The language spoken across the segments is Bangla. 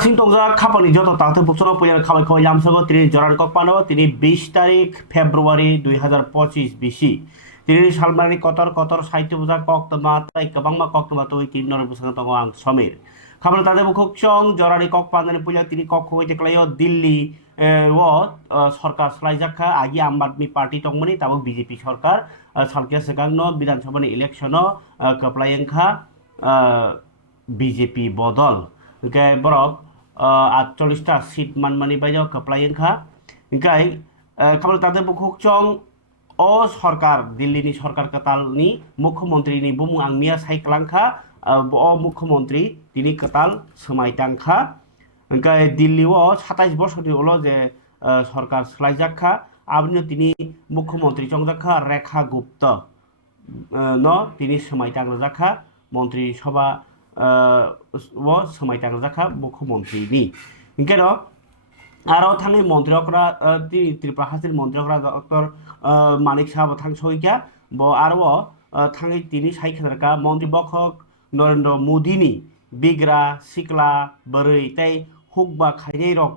হাসিং টংজা খাপানি যত তাতে বছর পয়লা খাবাই খাবাই লামসাগো তিনি জরার কক পানাবো তিনি 20 তারিখ ফেব্রুয়ারি 2025 বিসি তিনি সালমানি কতর কতর সাহিত্য পূজা কক তমা তাই কবাংমা কক তমা তো তিনি নর বুসাং তং আং সমীর খাবার তাদের মুখক চং জরারি কক পানানি পয়লা তিনি কক হইতে ক্লাইও দিল্লি ও সরকার সালাইজাখা আগে আম আদমি পার্টি তংমনি তাবো বিজেপি সরকার সালকিয়া সেকাংনো বিধানসভানি ইলেকশনও কপ্লাইংখা বিজেপি বদল Ingkay borok 48টা সিট মানমানি বাইজাও কাপ্লাইনখা ingkay খাবার তাদের বুকুক চং ও সরকার দিল্লিনি সরকার কাতালনি মুখ্যমন্ত্রীনি বুমু আংমিয়া সাইক্লাংখা ও মুখ্যমন্ত্রী তিনি কাতাল সমাইতাংখা ingkay দিল্লিও 27 বছরনি হলো যে সরকার সালাইজাখা আবনি তিনি মুখ্যমন্ত্রী চংজাখা রেখা গুপ্ত ন তিনি সমাইতাংজাখা মন্ত্রী সভা ও সমাইতাং জাখা মুখ্যমন্ত্রীনি ইনকেন আরো থাঙ্গি মন্ত্রীকরা ত্রিপুরা হাসির মন্ত্রীকরা ডক্টর মানিক সাহাব থাং সইকা ব আরো থাঙ্গি তিনি সাইখারকা মন্ত্রী বখক নরেন্দ্র মোদিনি বিগ্রা সিকলা বরৈ তাই হুকবা খাইনাই rock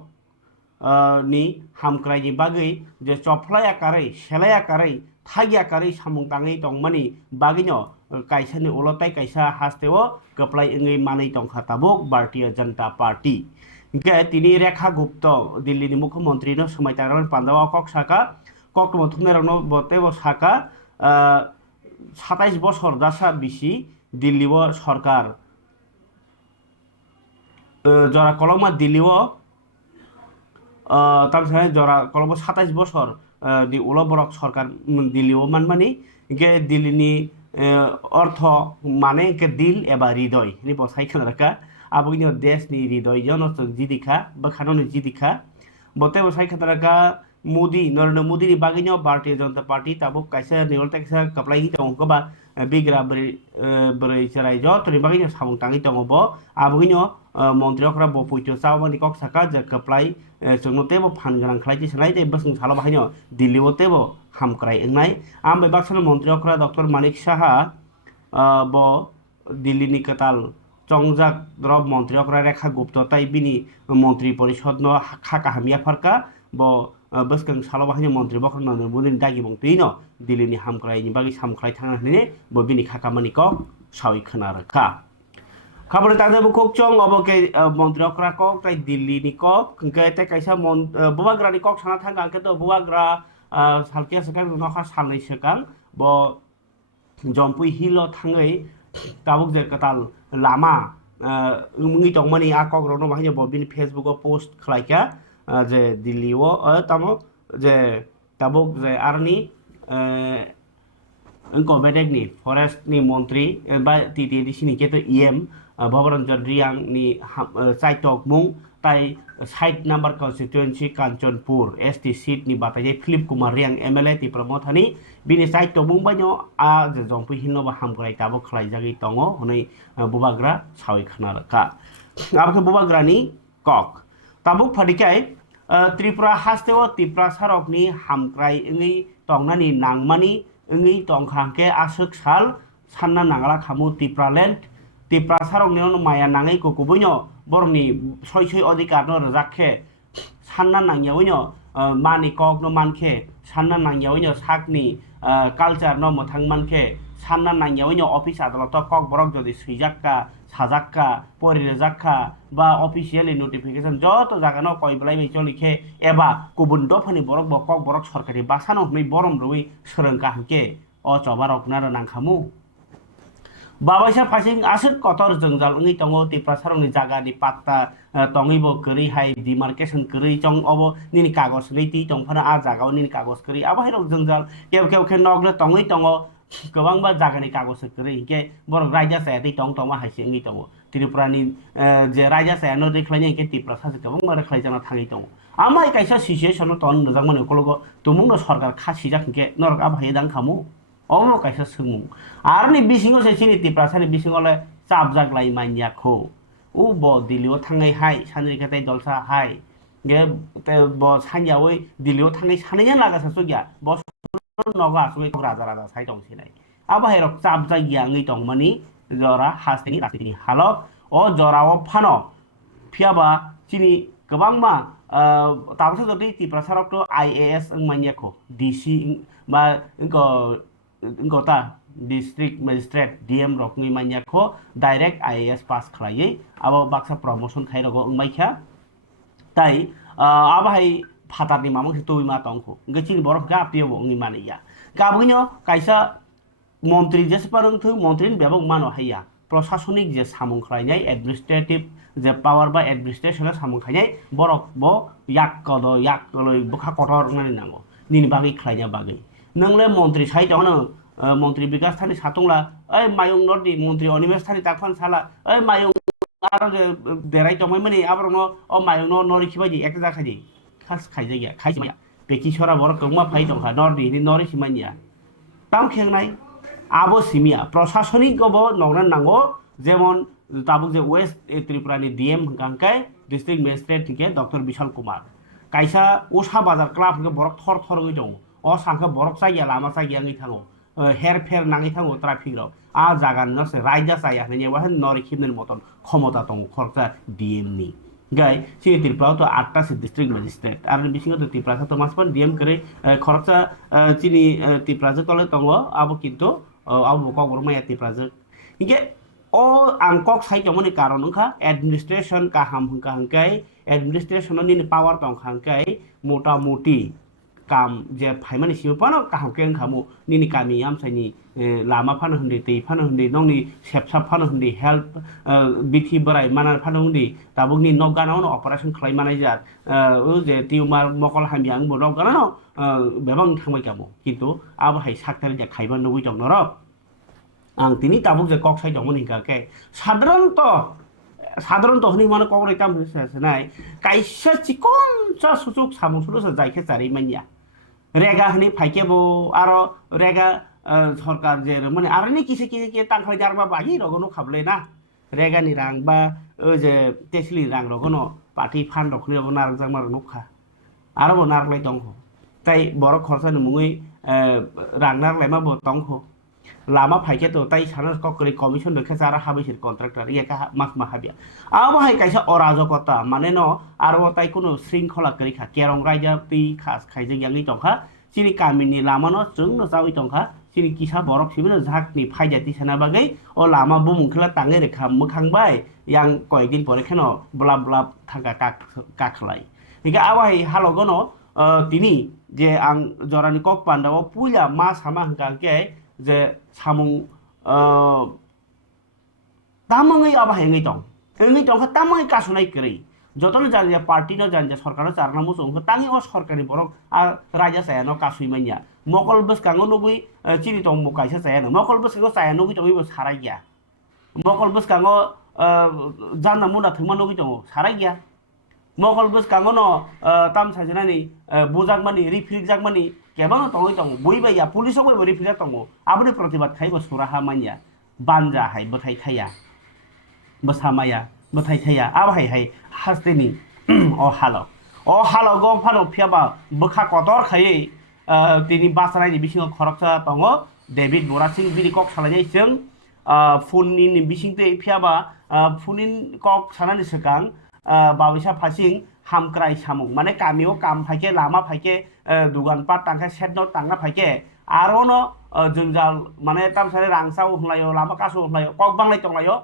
ni hamkrai bagai je choplai akarai selai akarai thagi akarai samung tangai tongmani bagino kaisa ni ulotai kaisa hasteo keplai engai manai tongkha tabuk Bharatiya Janata Party ge tini Rekha Gupta Delhi ni mukhyamantri no samai taran pandawa kok saka kok mothumner no botebo saka 27 বছর দাসা বিসি দিল্লি ও সরকার যারা কলমা দিল্লি ও তারপরে যারা কলম 27 বছর দি উলবরক সরকার দিল্লি ও মানমানি গে দিল্লিনি অর্থ মানে কে দিল এবা হৃদয় নি বসাই খানারকা আবগিনি দেশনি হৃদয় জন জিদিখা বখানোনি জিদিখা বতে বসাই খানারকা মোদি নরেন্দ্র মোদিনি বাগিনো ভারতীয় জনতা পার্টি তাবো কাইসা নিরলতা কাইসা কাপ্লাই দংको बा बिग्रा बरै चराइ जतनि बागैनो सामुं ताङै दङबो आबगैनो मन्त्रिफोरा बपैतो चावमानि कक साका जे कप्लाई जोंनोतेबो फान गोनां खालायथि सालाय दे बसं सालो बाहायनो दिल्लीवतेबो हामक्राय एंनाय आमबे बाक्सानो मन्त्रिफोरा डक्टर मानिक साहा ब दिल्लीनि कताल चंजाक द्रब मन्त्रिफोरा रेखा गुप्त ताइ बिनि मन्त्रि परिषदनो खाका हामिया फारका ब बसकं सालो बाहायनो मन्त्रि बखरनो बुदिन दागि बंतैनो दिल्लीनि हामक्रायनि बागै सामख्लाय थांनानै ब बिनि खाकामानि क सावि खोनारखा खबर तादे बुकक चं अबके मन्त्रिफोरा क ताइ दिल्लीनि क कंके ताइ काइसा बुबाग्रानि क साना थांगा अंके तो बुबाग्रा सालकिया सकां नखा सानै सकां ब जम्पुइ हिलो थाङै ताबुक जे कताल लामा मुंगि तंमानि आ कग्रनो बाहायनो ब बिनि फेसबुक पोस्ट खलाइका जे दिल्ली ও তামো যে তাবুক যে আরনি গভর্নমেন্টনি ফরেস্টনি মন্ত্রী বা টিটিডিসিনি কেতো ইএম ভবরঞ্জন রিয়াংনি চাইটক মুং তাই 60 নাম্বার কনস্টিটুয়েন্সি কাঞ্চনপুর এসটি সিটনি বাতাই ফিলিপ কুমার রিয়াং এমএলএ তি প্রমোথানি বিনি চাইটক মুং বাইনো আ যে জম্পুই হিনো বা হামগ্রাই তাবো খলাইজাগি দङो হनै বুবাগ্রা সাवै खानारखा आबके बुबाग्रानि कक tabuk phadikai Tripura hasteo Tripura sarokni hamkrai engi tongnani nangmani engi tongkhangke asuk sal sanna nangala khamu Tripura land Tripura sarokni no maya nangai kukubuino borni soi soi odikar no rakhe sanna nangyawino mani kok no manke sanna nangyawino sakni culture no mothang manke sanna nangyawino office adalot kok borok jodi suijakka সাজাক্কা পরিরে জাক্কা বা অফিসিয়ালি নোটিফিকেশন যত জাগানো কইবলাই बै চলিখে এবা গুবুন দফানি বরক বকক বরক সরকারি বাসানো হमै বরম রুই সরংকা হাंके অ চবারক নার নাংখামু বাবাইসা ফাসিং আসুক কতর জংজাল উনি তঙ্গ ত্রিপুরা সারংনি জাগানি পাত্তা তঙ্গিবো করি হাই ডিমার্কেশন করি চং অব নিনি কাগজ লैति তংফানা आ জাগাও নিনি কাগজ করি আবাহিরক জংজাল কেউ কেউ কে নগলে তঙ্গই তঙ্গ गोबांबा जागानि कागज करै के बर रायजा सायाति टंग टंग हाइसे इंगि दङ त्रिपुरानि जे रायजा सायानो रेखलायनि के त्रिपुरा सासे गोबां रेखलाय जाना थाङै दङ आमाय काइसा सिचुएसन तन मोजां माने कलगो तुमुंनो सरकार खासि जाखके नरक आबाय दां खामु अनो काइसा सोंमु आरनि बिसिङो सेसिनि त्रिपुरा सानि बिसिङले चाप जागलाय मानियाखौ उ ब दिल्लीयाव थाङै हाय सानरिखाथाय दलसा हाय गे ब सानयावै दिल्लीयाव थाङै सानैया लागासा सुगिया बस नगा सुबै राजा राजा साइ दंसिनाय आबाहेरक चाप जागिया ngै दंमानि जरा हास्तेनि रास्तेनि हालो अ जराव फानो फियाबा chini kabangma tabsa doti tipra sarok to IAS ang manyako DC ba ingko ta district magistrate DM rok ni manyako direct IAS pass khlai abo baksa promotion khai rogo ngmaikha tai abahai phatarni mamang hitoi ma tongko ngachini borok gap tiyo ngi maniya gabunyo kaisa মন্ত্রী যে পারন্তু মন্ত্রীর ব্যাপক মানো হাইয়া প্রশাসনিক যে সামুং খাইনাই অ্যাডমিনিস্ট্রেটিভ যে পাওয়ার বা অ্যাডমিনিস্ট্রেশনের সামুং খাইনাই বরক ব ইয়াক কলই বখা কঠর নানি নাঙ্গো নিনি বাগै খাইনা বাগै नोंले মন্ত্রী সাইতাवनो মন্ত্রী বিকাশ থানি সাতংলা ওই মায়ং নরদি মন্ত্রী অনিমেষ থানি তাকফান সালা ওই মায়ং আর দেরাই তমাই মানি আবরনো ও মায়ং নরি খিবাজি একটা জাখাজি খাস খাইজা গিয়া খাইজমায়া বেকি সরা বরক কংমা ফাই দंखा নরদি नि নরি সিমানিয়া তাম খেংনাই আবো সিমিয়া প্রশাসনিক গব নগরান নাঙ্গো যেমন তাবুক যে ওয়েস্ট ত্রিপুরানি ডিএম গাঙ্কাই ডিস্ট্রিক্ট ম্যাজিস্ট্রেট থেকে ডক্টর বিশাল কুমার কাইসা ওসা বাজার ক্লাব থেকে বরক থর থর গই দं অ সাংখা বরক জায়গা লামা জায়গা ngै थाङो হের ফের নাঙै थाङो ট্রাফিক রাव আ জাগান নসে রাইজা চাইয়া ने ওয়াহ নরি খিমনের মতন ক্ষমতা দं খরচা ডিএম নি গাই সি ত্রিপুরা তো 8টা সি ডিস্ট্রিক্ট ম্যাজিস্ট্রেট আর বিসিং তো ত্রিপুরা তো মাসপান ডিএম করে খরচা চিনি ত্রিপুরা যে তলে দङ আবো কিন্তু আবো কগরমায়া ত্রিপুরা ইকে ও আংকক সাইজমনি কারণ ওখা এডমিনিস্ট্রেশন কাহাম হংকাই এডমিনিস্ট্রেশনनि পাওয়ার দं খাंकाय মোটামুটি কাম যে ফাইমানি সিপানো কাহামকে খামু নিনি কামি আমসাইনি লাमा फानो हुन्दै दै फानो हुन्दै नंनि सेपसाप फानो हुन्दै हेल्थ बिथि बोराय मानार फानो हुन्दै दाबुगनि नगानावनो अपारेशन खालायमानाय जार ओ जे टिउमार मकल हामियां बो नगानाव बेबां थांबाय गामो किन्तु आबहाय साक्तारि जे खायबा नगै दं नर आं तिनि दाबुग जे कक साइ दंमोन हिंगाके সাধারণত হনি মানে কগরে কাম হইছানাই কাইসা চিকনচা সুচুক সামুসুলুস যাইকে চারি মানিয়া রেগা হনি ফাইকেবো আর রেগা সরকার যে মানে আর নি কিসে কিসে টাংখাই জারবা বাগি রগনো খাবলে না রেগানি রাং বা ও যে তেসলি রাং রগনো পার্টি ফান্ড রখনি রগনো আর জামার নখা আরবো নারলাই দংখ তাই বড় খরচা নমুই রাং নারলাই মাবো দংখ লামা ফাইকে তো তাই সানা ককরি কমিশন রেখে যারা হাবিসের কন্ট্রাক্টর ইয়েকা মাস মাহাবিয়া আবহাই কাইসা অরাজকতা মানে ন আর তাই কোনো শৃঙ্খলা করিখা কেরং রাইজা তি খাস খাইজে ইয়াংনি দंखा চিনি কামিনি লামানো जोंनो जावि दंखा চিনি কিসা বরক সিবিনো ঝাকনি ফাইজাতি সানা বাগै ও লামা বুমুখলা তাঙে রেখা মুখাংবাই ইয়াং কয়েকদিন পরে কেন ব্লাব ব্লাব থাকা কাখলাই ইকা আবহাই হালগনো তিনি যে আং জরানি কক পান্ডাও পুইলা মা সামা হাঙ্কাকে যে সামুং তামাङै आबाहाय ngै दं तामाङै कासुनाय करै যতন জানিয়া পার্টি ন জানিয়া সরকার চারনা মুসং তাঙি ও সরকারি বরং আর রাজা চায়ানো কাসুই মাইয়া মকল বসকাঙো নগুই চিনি দं মকাইসা চায়ানো মকল বসকাঙো চায়া নগুই দं ইবো সারাই গিয়া মকল বসকাঙো জানা মুনা थंमा नगुइ दं साराय गया मकल बसकाङो न ताम साजिनानि बुजागमानि रिफ्रिक जागमानि केबां तङै दं बयबाया पुलिसआव बयबो रिफ्रिक दङ आबनि प्रतिबाद खायबो सुराहा मानिया बानजा हाय बथाय थाया बसामाया बथाय थाया आबहाय हाय हास्तेनि अ हालो गो फानो फियाबा बखा कदर खायै तिनि बासरायनि बिसिङाव खरकसा दङ डेभिड बरासिं बिनि कक सालायनाय जों फुननि बिसिंते फियाबा फुनिन कक सानानि सिगां बावैसा फासिं हामक्राय सामुं माने गामियाव काम फाइके लामा फाइके दुगानपाट तांखा सेटनो तांगा फाइके आरोनो जोंजाल माने तामसारे रांसाव हलायो लामा कासो हलायो कक बांलाय तंलायो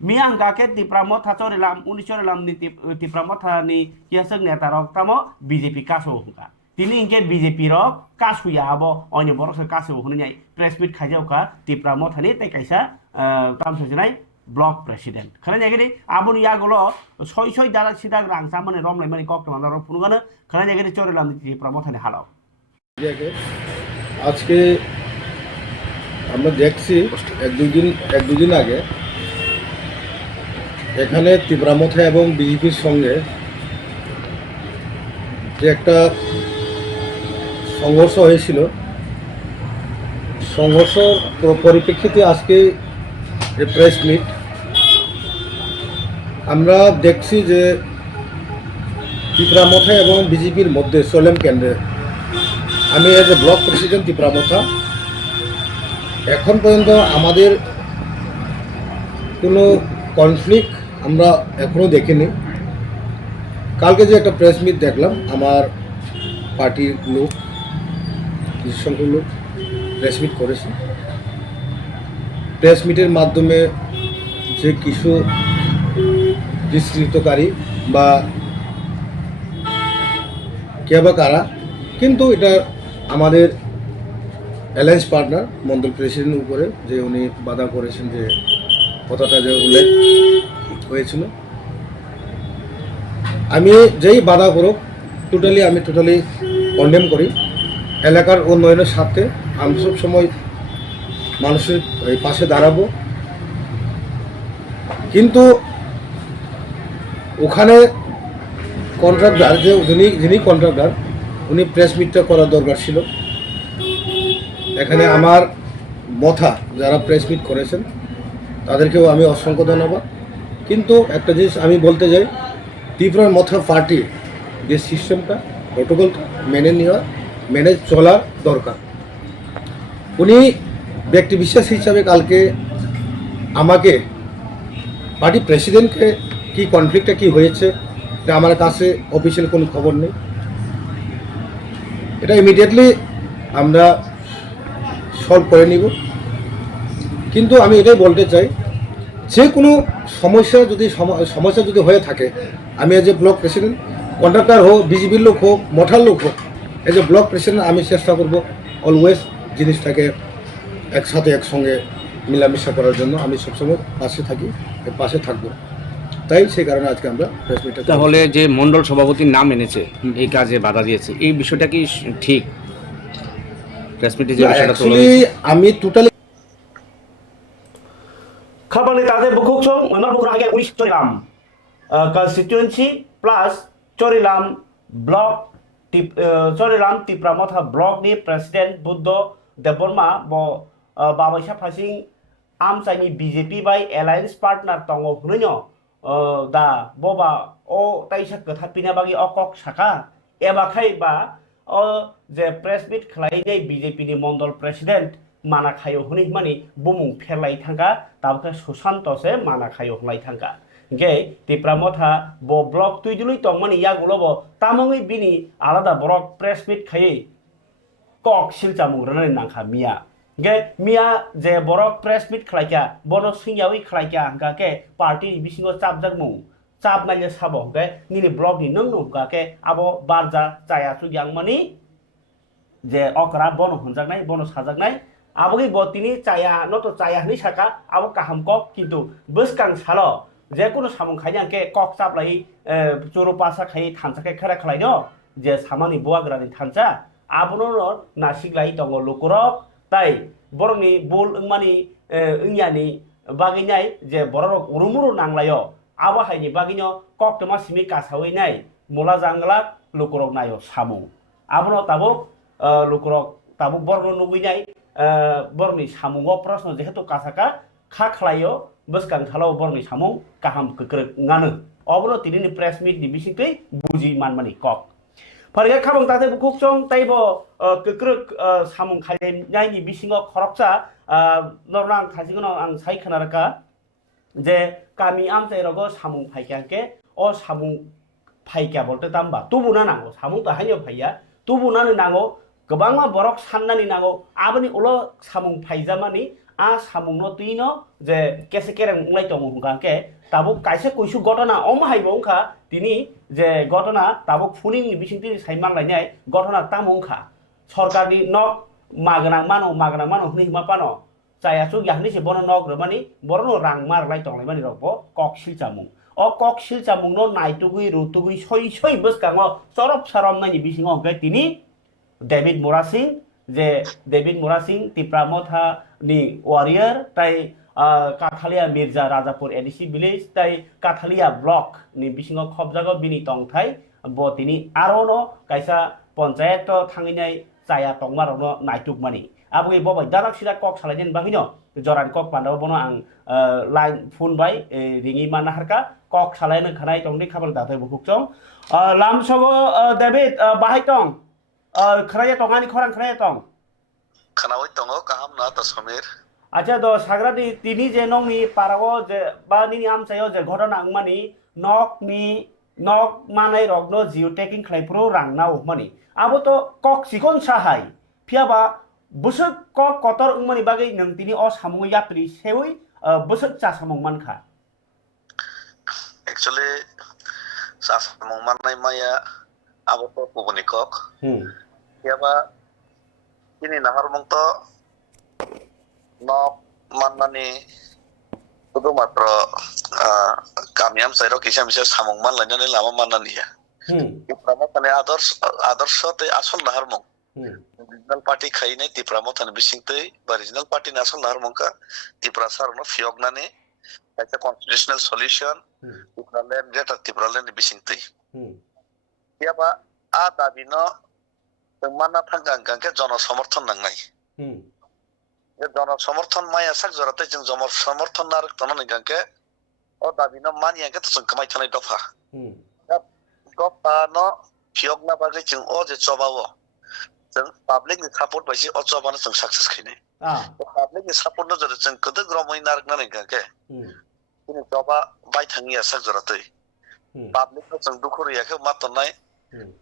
मियां गाके तिप्रामो थाचोरिलाम उनिचोरिलाम नि तिप्रामो थानि कियासक नेता रक्तामो बीजेपी कासो हुका तिनि इंके बीजेपी र कासुया आबो अन्य बरस कासो हुननाय प्रेस मिट खाइजावका तिप्रामो थानि तै काइसा तामसाजनाय ब्लक प्रेसिडेंट खाना जायगानि आबुनि यागुलो सय दारा सिदा रांसा माने रमलाय माने कक तमादार फुनुगानो खाना जायगानि चोरिलाम नि तिप्रामो थानि हालाव আজকে আমরা দেখছি এক দুই দিন আগে এখানে তিপ্রামথা এবং বিজেপির সঙ্গে যে একটা সংঘর্ষ হয়েছিল সংঘর্ষ পরিপ্রেক্ষিতে আজকে যে প্রেস মিট আমরা দেখছি যে তিপ্রামথা এবং বিজেপির মধ্যে সোলেম কেন্দ্রে আমি as a block president Tipra Motha এখন পর্যন্ত আমাদের কোনো কনফ্লিক্ট আমরা এখনও দেখিনি কালকে যে একটা প্রেস মিট দেখলাম, আমার পার্টির লোক, কিছু সংখ্যক লোক প্রেস মিট করেছে। প্রেস মিটের মাধ্যমে যে কিছু বিস্তৃতকারী বা কে বা কারা, কিন্তু এটা আমাদের অ্যালায়েন্স পার্টনার মন্ডল প্রেসিডেন্টের উপরে যে উনি বাধা করেছেন, যে কথাটা যে উল্লেখ হয়েছিল, আমি যেই বাধা করুক আমি টোটালি কন্ডেম করি। এলাকার উন্নয়নের স্বার্থে আমি সব সময় মানুষের এই পাশে দাঁড়াবো। কিন্তু ওখানে কন্ট্রাক্টর যিনি কন্ট্রাক্টর, উনি প্রেস মিটটা করার দরকার ছিল। এখানে আমার মথা যারা প্রেস মিট করেছেন তাদেরকেও আমি অসংখ্য ধন্যবাদ। কিন্তু একটা জিনিস আমি বলতে চাই, ত্রিপুরার মথা পার্টির যে সিস্টেমটা, প্রোটোকলটা মেনে চলা দরকার। উনি ব্যক্তি বিশ্বাস হিসাবে কালকে আমাকে, পার্টি প্রেসিডেন্টকে কি কনফ্লিক্টটা কি হয়েছে এটা আমার কাছে অফিসিয়াল কোনো খবর নেই। এটা ইমিডিয়েটলি আমরা সলভ করে নিব। কিন্তু আমি এটাই বলতে চাই, যে কোনো সমস্যা যদি হয়ে থাকে, আমি as a block president, contractor হোক, বিজেপির লোক হোক, মঠার লোক হোক, এজ এ ব্লক প্রেসিডেন্ট আমি চেষ্টা করব অলওয়েজ জিনিসটাকে একসঙ্গে মিলামিশা করার জন্য। আমি সবসময় পাশে থাকবো। তাই সেই কারণে আজকে আমরা প্রেস মিটটা। তাহলে যে মন্ডল সভাপতির নাম এনেছে এই কাজে বাধা দিয়েছে, এই বিষয়টা কি ঠিক? প্রেস মিটে যে বিষয়টা তোলা হয়েছে, আমি totally Kapal tade bukukchong menor bukra age unis Chorilam constituency plus Chorilam block Chorilam Tipramotha block ni president Buddho Deborma bo Babaisha Phasing Amsaini BJP by alliance partner tongo hunyo da boba o taisa kotha pina bagi okok saka ebakhai ba o je press meet khlai nei BJP ni mondol president माना खायो हुनी मानी बुमुं फेरलाई थांगा ताबके सुशान्तसे माना खायो हलाई थांगा गे तिप्रामथा बो ब्लक तुइदुलुइ तंगमानि यागुलबो तामंगै बिनि आलादा ब्लक प्रेस मिट खायै कक सिलचामुं रनानै नांखा मिया गे मिया जे ब्लक प्रेस मिट खलाइका बनो सिंयावै खलाइका हांगाके पार्टी बिसिङो चापजाकमुं चाप नाइले साबो गे निनि ब्लक नि नंनु गाके आबो बारजा चाया सुयांगमानि जे अकरा बनो हनजाकनाय बनो साजाकनाय आबोगी बतिनि चाया नतो चाया नि साका आबो काहाम कक किन्तु बसकां सालो जे कोनो सामुं खाइनांके कक चापलाई चुरु पासा खाइ थानसाके खरा खलाइनो जे सामानि बुवाग्रानि थानसा आबोनो नासिगलाई दङ लुकुरक ताइ बरनि बुल मानि इंयानि बागिनाय जे बररक उरुमुरु नांलायो आबो हाइनि बागिनो कक तमा सिमि कासावैनाय मुला जांगला लुकुरक नायो सामुं आबोनो ताबो लुकुरक ताबो बरनो नुगैनाय बरनि सामुङाव प्रश्न जेहेतु कासाका खा खलायो बसकां खालाव बरनि सामुं काहाम कक्र ngaनो अबनो तिनि प्रेस मिट नि बिसिकै बुजि मानमानि कक फरगे खाबं ताते बुकुकचं ताइबो कक्र सामुं खालायनायनि बिसिङाव खरकसा नरनां थासिगनो आं साइ खोनारका जे कामि आमते रगो सामुं फाइकाके अ सामुं फाइका बोलते तामबा तुबुना नांगो सामुं ताहायनो फाइया तुबुनानो नांगो गोबांमा बरक साननानै नांगौ आबनि उलो सामुं फाइजामानि आ सामुंनो तुइनो जे केसे केरें उंलाइ दङ हुगाके ताबो काइसे कुइसु घटना अमहाइबोंखा तिनि जे घटना ताबो फुनिंनि बिसिंति साइमान लाइनाय घटना तामुंखा सरकारनि नक मागनां मानो हुनि हिमापानो चायासु याहनिसे बनो नक रमानि बरनो रां मारलाइ दंलाइमानि रबो ककसिल जामुं अ ककसिल जामुंनो नाइतुगुइ रुतुगुइ सय बसकाङो सरब सारम नायनि बिसिङाव हगाय तिनि डेभिड मोरासिं जे डेभिड मोरासिं तिप्रामथा नि वारियर ताइ काथालिया मिर्जा राजापुर एडिसी विलेज ताइ काथालिया ब्लक नि बिसिङाव खबजागो बिनि तंथाइ ब तिनि आरोनो काइसा पन्चायत थाङैनाय चाया तंमारनो नाइतुकमानि आबुइ बबाय दाराक सिदा कक सालायजेन बाहिनो जरान कक पान्दाव बनो आं लाइन फुन बाय रिङि माना हारका कक सालायनो खानाय तंनि खाबर दाथाय बुकुकचं लामसगो डेभिड बाहाय तं खराया तंगानि खरां खराया तं खानावै तंगो काहाम ना त समीर अच्छा दो साग्रानि तिनि जे नंनि पारागो जे बा निनि आमसायो जे घटना आंमानि नक नि nok manai rokno geotagging khlaipro rangnau mani abo to kok sikon sahai phiaba busuk kok kotor ungmani bagai nang tini o samung yapri sewi busuk cha samung mankha actually sasamong manay maya abo to kubuni kok yaba ini nahar mong to nok manani kudu matro kamiam sairo kisah bisa samong man lainnya lama manani ya Tipramo tane adarsh te asal nahar mong original party khai ne Tipramo tane bising te original party ne asal nahar mong ka Tiprasar no fiog na ne একটা constitutional solution Tipraland data Tipraland bising te yaba a dabi no mana thanggang gangke jono সমর্থন nangnai যে জনসমর্থন মায়া সাক জরাতে जों জনসমর্থন না রাখতন গangke o dabi no mani angke to जों khamai thanai dopha dopha no fiog na bagai जों o je chobawo जों public ni support baisi o chobano जों success khainai public ni support no jore जों kodok romoi na raknai gangke ini joba bai thangiya sak jorate public no जों dukhuriya ke matonai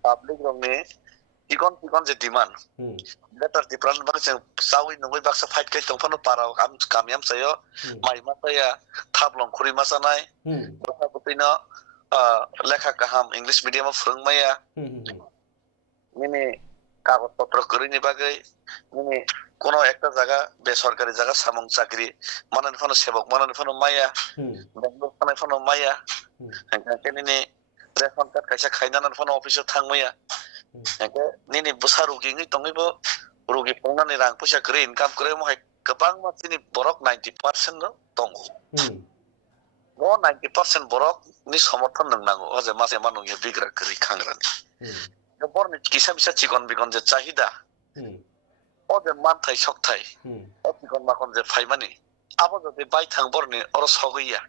public rongni tikon je demand letter Tipraland bagai जों sawi nungoi baksa fight kai tongfano parao kamiam sayo mai mataya thablong khuri masanai bota butino lekha kaham English medium phurungmaya nini কাগজ পত্র করিনি বাগে nini কোনো একটা জায়গা বেসরকারি জায়গা সামং চাকরি মানানি ফানো সেবক মানানি ফানো মায়া বেঙ্গল ফানাই ফানো মায়া nini রেশন কার্ড কাইসা খাইনানান ফানো অফিসে থাংমাया nini busa rugi ngi tongibo rugi pongnani rang pusa kre income kre mo gabang matini borok 90% no tongo no 90% borok ni সমর্থন nangnango oje mase manung ye bigra kri khangrani borni kisa bisa cikon bikon je chahida oje manthai sokthai o cikon makon je phaimani abo jodi bai thang borni oro sogiya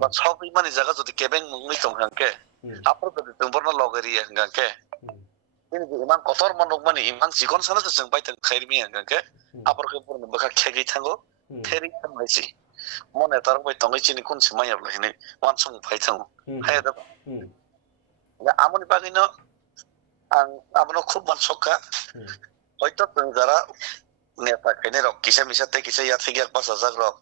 ba sogui mani jaga jodi kebeng mungni tonghanke apro jodi tongborno logeriya hangke ini iman kotor manuk mani iman cikon sana se जों bai thang khairmi hangke apro ke borni baka khegi thango kheri thamai mone tar bai tongai chini kun simaya blahini wansung phai thango hayada ya amoni bagino ang amno khub mansokka hoyto जों jara নেতা খাইনে রক কিসা মিসাতে কিসা ইয়া থেকে 5000 রক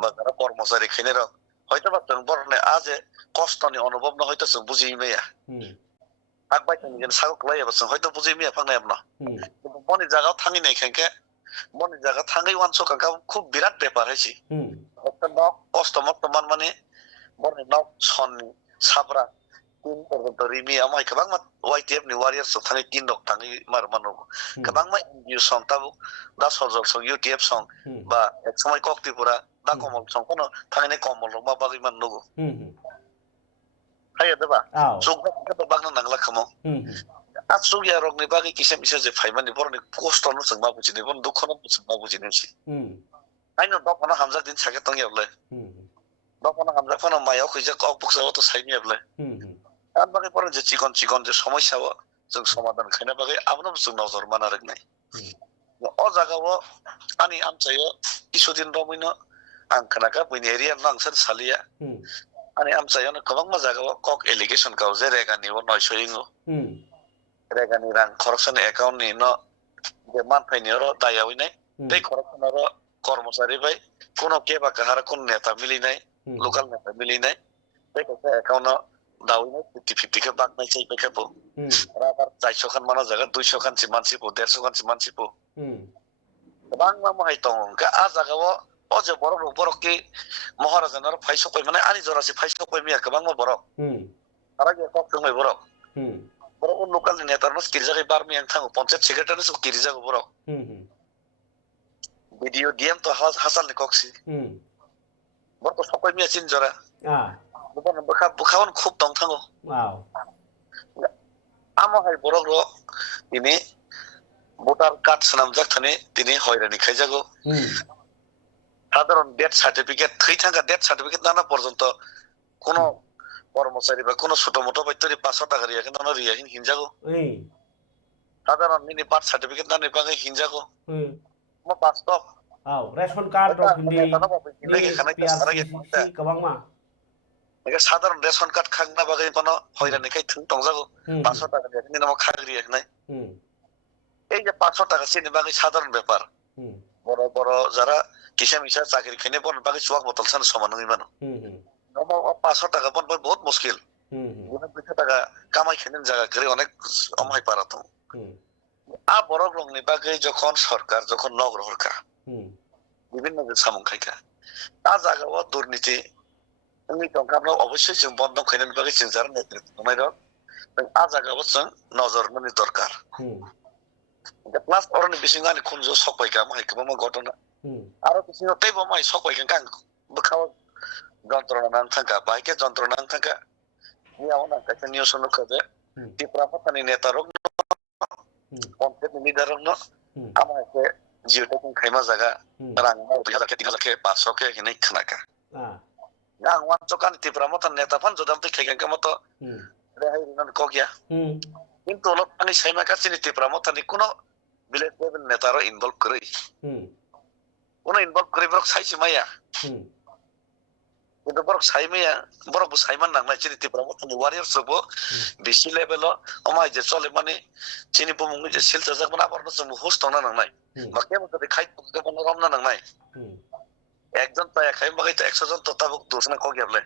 বা যারা কর্মচারী খাইনে রক হয়তো বা जों বরনে আজে কষ্টনি অনুভব না হয়তো जों বুঝি মেয়া আগবাই তুমি সাগক লাইবা जों হয়তো বুঝি মেয়া ফাংনাই আপনা কিন্তু মনি জায়গা থাঙি নাই খানকে মনি জায়গা থাঙি ওয়ানসো কাকা খুব বিরাট ব্যাপার হইছি একটা নক কষ্ট মতমান মানে বরনে knock সননি সাবরা tin purbanto rimi amai kabang mat YTF ni warrior so thani tin dok tangi mar manu kabang mai NGO song tabu da sojol song UTF song ba ek samai kok tripura da komol song kono thani ne komol ma bagi man nugo hayo deba sugba ka bang na nangla khamo asug ya rok ni bagi kisam isa je phaiman ni borni cost no sangba buji ni bon dukho no sangba buji ni si aino dok na hamza din sake tong yable dok na hamza kono mayo khija kok buksa to saimi yable আর বাকি পরে যে চিকন যে সমস্যা जों সমাধান খাইনা বাকি আমনো जों নজর মানা রাখনাই ও জায়গাও আনি আমচাইও কিছুদিন রমিনো आं खोनाखा बैनि एरिया नांसर सालिया आनि আমচাইও गोबां मा জায়গাও কক एलिगेशन गाव जे रेगानि 900 इंगो रेगानि रां खरसन एकाउन्ट नि न जे मानफाइनि र दायावैनाय बे खरसन र कर्मचारी बाय कोनो केबा काहार कोन नेता मिलिनाय लोकल नेता मिलिनाय बे एकाउन्ट दाउनो 50-50 के बाग नाय चाइ बेके बो राबार 400 खान माना जागा 200 खान सि मानसि बो 150 खान सि मानसि बो बां मा महै तंग का आ जागाव अजे बरक के महाराजानार फाइसो कय माने आनि जरासि फाइसो कय मिया गोबां मा बरक आरा के कक थंगाय बरक लोकल नेतार नस किरजागै बारमि आं थांगो पंचायत सेक्रेटारि सो किरजागो बरक भिडिअ डीएम तो हासाल नि कक्सि बरक सकय मिया चिन जरा bukan bukan খুব dong tango amo hai borok ro ini voter card sanamjak thani tini hoirani khaijago সাধারণ ডেথ সার্টিফিকেট থৈ থাকা ডেথ সার্টিফিকেট নানা পর্যন্ত কোনো কর্মচারী বা কোনো ছোট মোটো বাইতরি 500 টাকা রিয়া কিন্তু রিয়া হিনজাগো সাধারণ মিনি বার্থ সার্টিফিকেট নানি বাগে হিনজাগো মো বাস্তব ration card ro hindi ni PRC kabang ma সাধারণ রেশন কার্ড খাগনা বাকি কোনো হয়রানি খাই টংজাগো 500 টাকা দিয়ে নাম খাগরি নাই এই যে 500 টাকা চিনি বাকি সাধারণ ব্যাপার বড় বড় যারা কিসা মিশা চাকরি খাইনে বন বাকি চুয়াক বোতল সান সমান নই মানো 500 টাকা বন বহুত মুশকিল 200 টাকা কামাই খাইনে জায়গা করে অনেক অমাই পারাতো বড় রংনি বাকি যখন সরকার যখন নগর সরকার বিভিন্ন যে সামং খাইকা তা জায়গাও দুর্নীতি আমরা অবশ্যই जों বন্ধ খাইনের বাকি जों যারা নেতৃত্ব নাইরক জায়গাও जों নজর মানে দরকার প্লাস অরনি বিসিংগানি খুনজো সকাইকা মাইকবা ঘটনা আরো কিছু তেবো মাই সকাইকা গাং বখাও যন্ত্রণা নাং থাকা বাইকে যন্ত্রণা নাং থাকা নিয়াও না কাছে নিউজ অনুকবে ত্রিপুরা পাতানি নেতারক পঞ্চায়েত লিডারক আমাকে জিওটেকিং খাইমা জায়গা রাং 500 কে হিনে খানাকা gang wan cokan ত্রিপুরা মতন নেতা ফান যদি আমি খেগে মতো রেহাই রিনান কগিয়া কিন্তু লোক আমি সাইমা কাছে ত্রিপুরা মতন কোনো ভিলেজ লেভেল নেতারও ইনভলভ করে কোনো ইনভলভ করে বরক সাইছি মাইয়া কিন্তু বরক সাইমাইয়া বরক সাইমান নাংনাই চিনি ত্রিপুরা মতন ওয়ারিয়ার্স হবো বেশি লেভেল আমাই যে চলে মানে চিনি বুমুং যে সিলটা যাক মানে আবার নসম হোস্ট না নাংনাই বা কেমন যদি খাইতে কোনো রমনা নাংনাই একজন তাই খাই বাকি তো 100 জন তত্ত্বাবক দোষনা কগিয়াবলে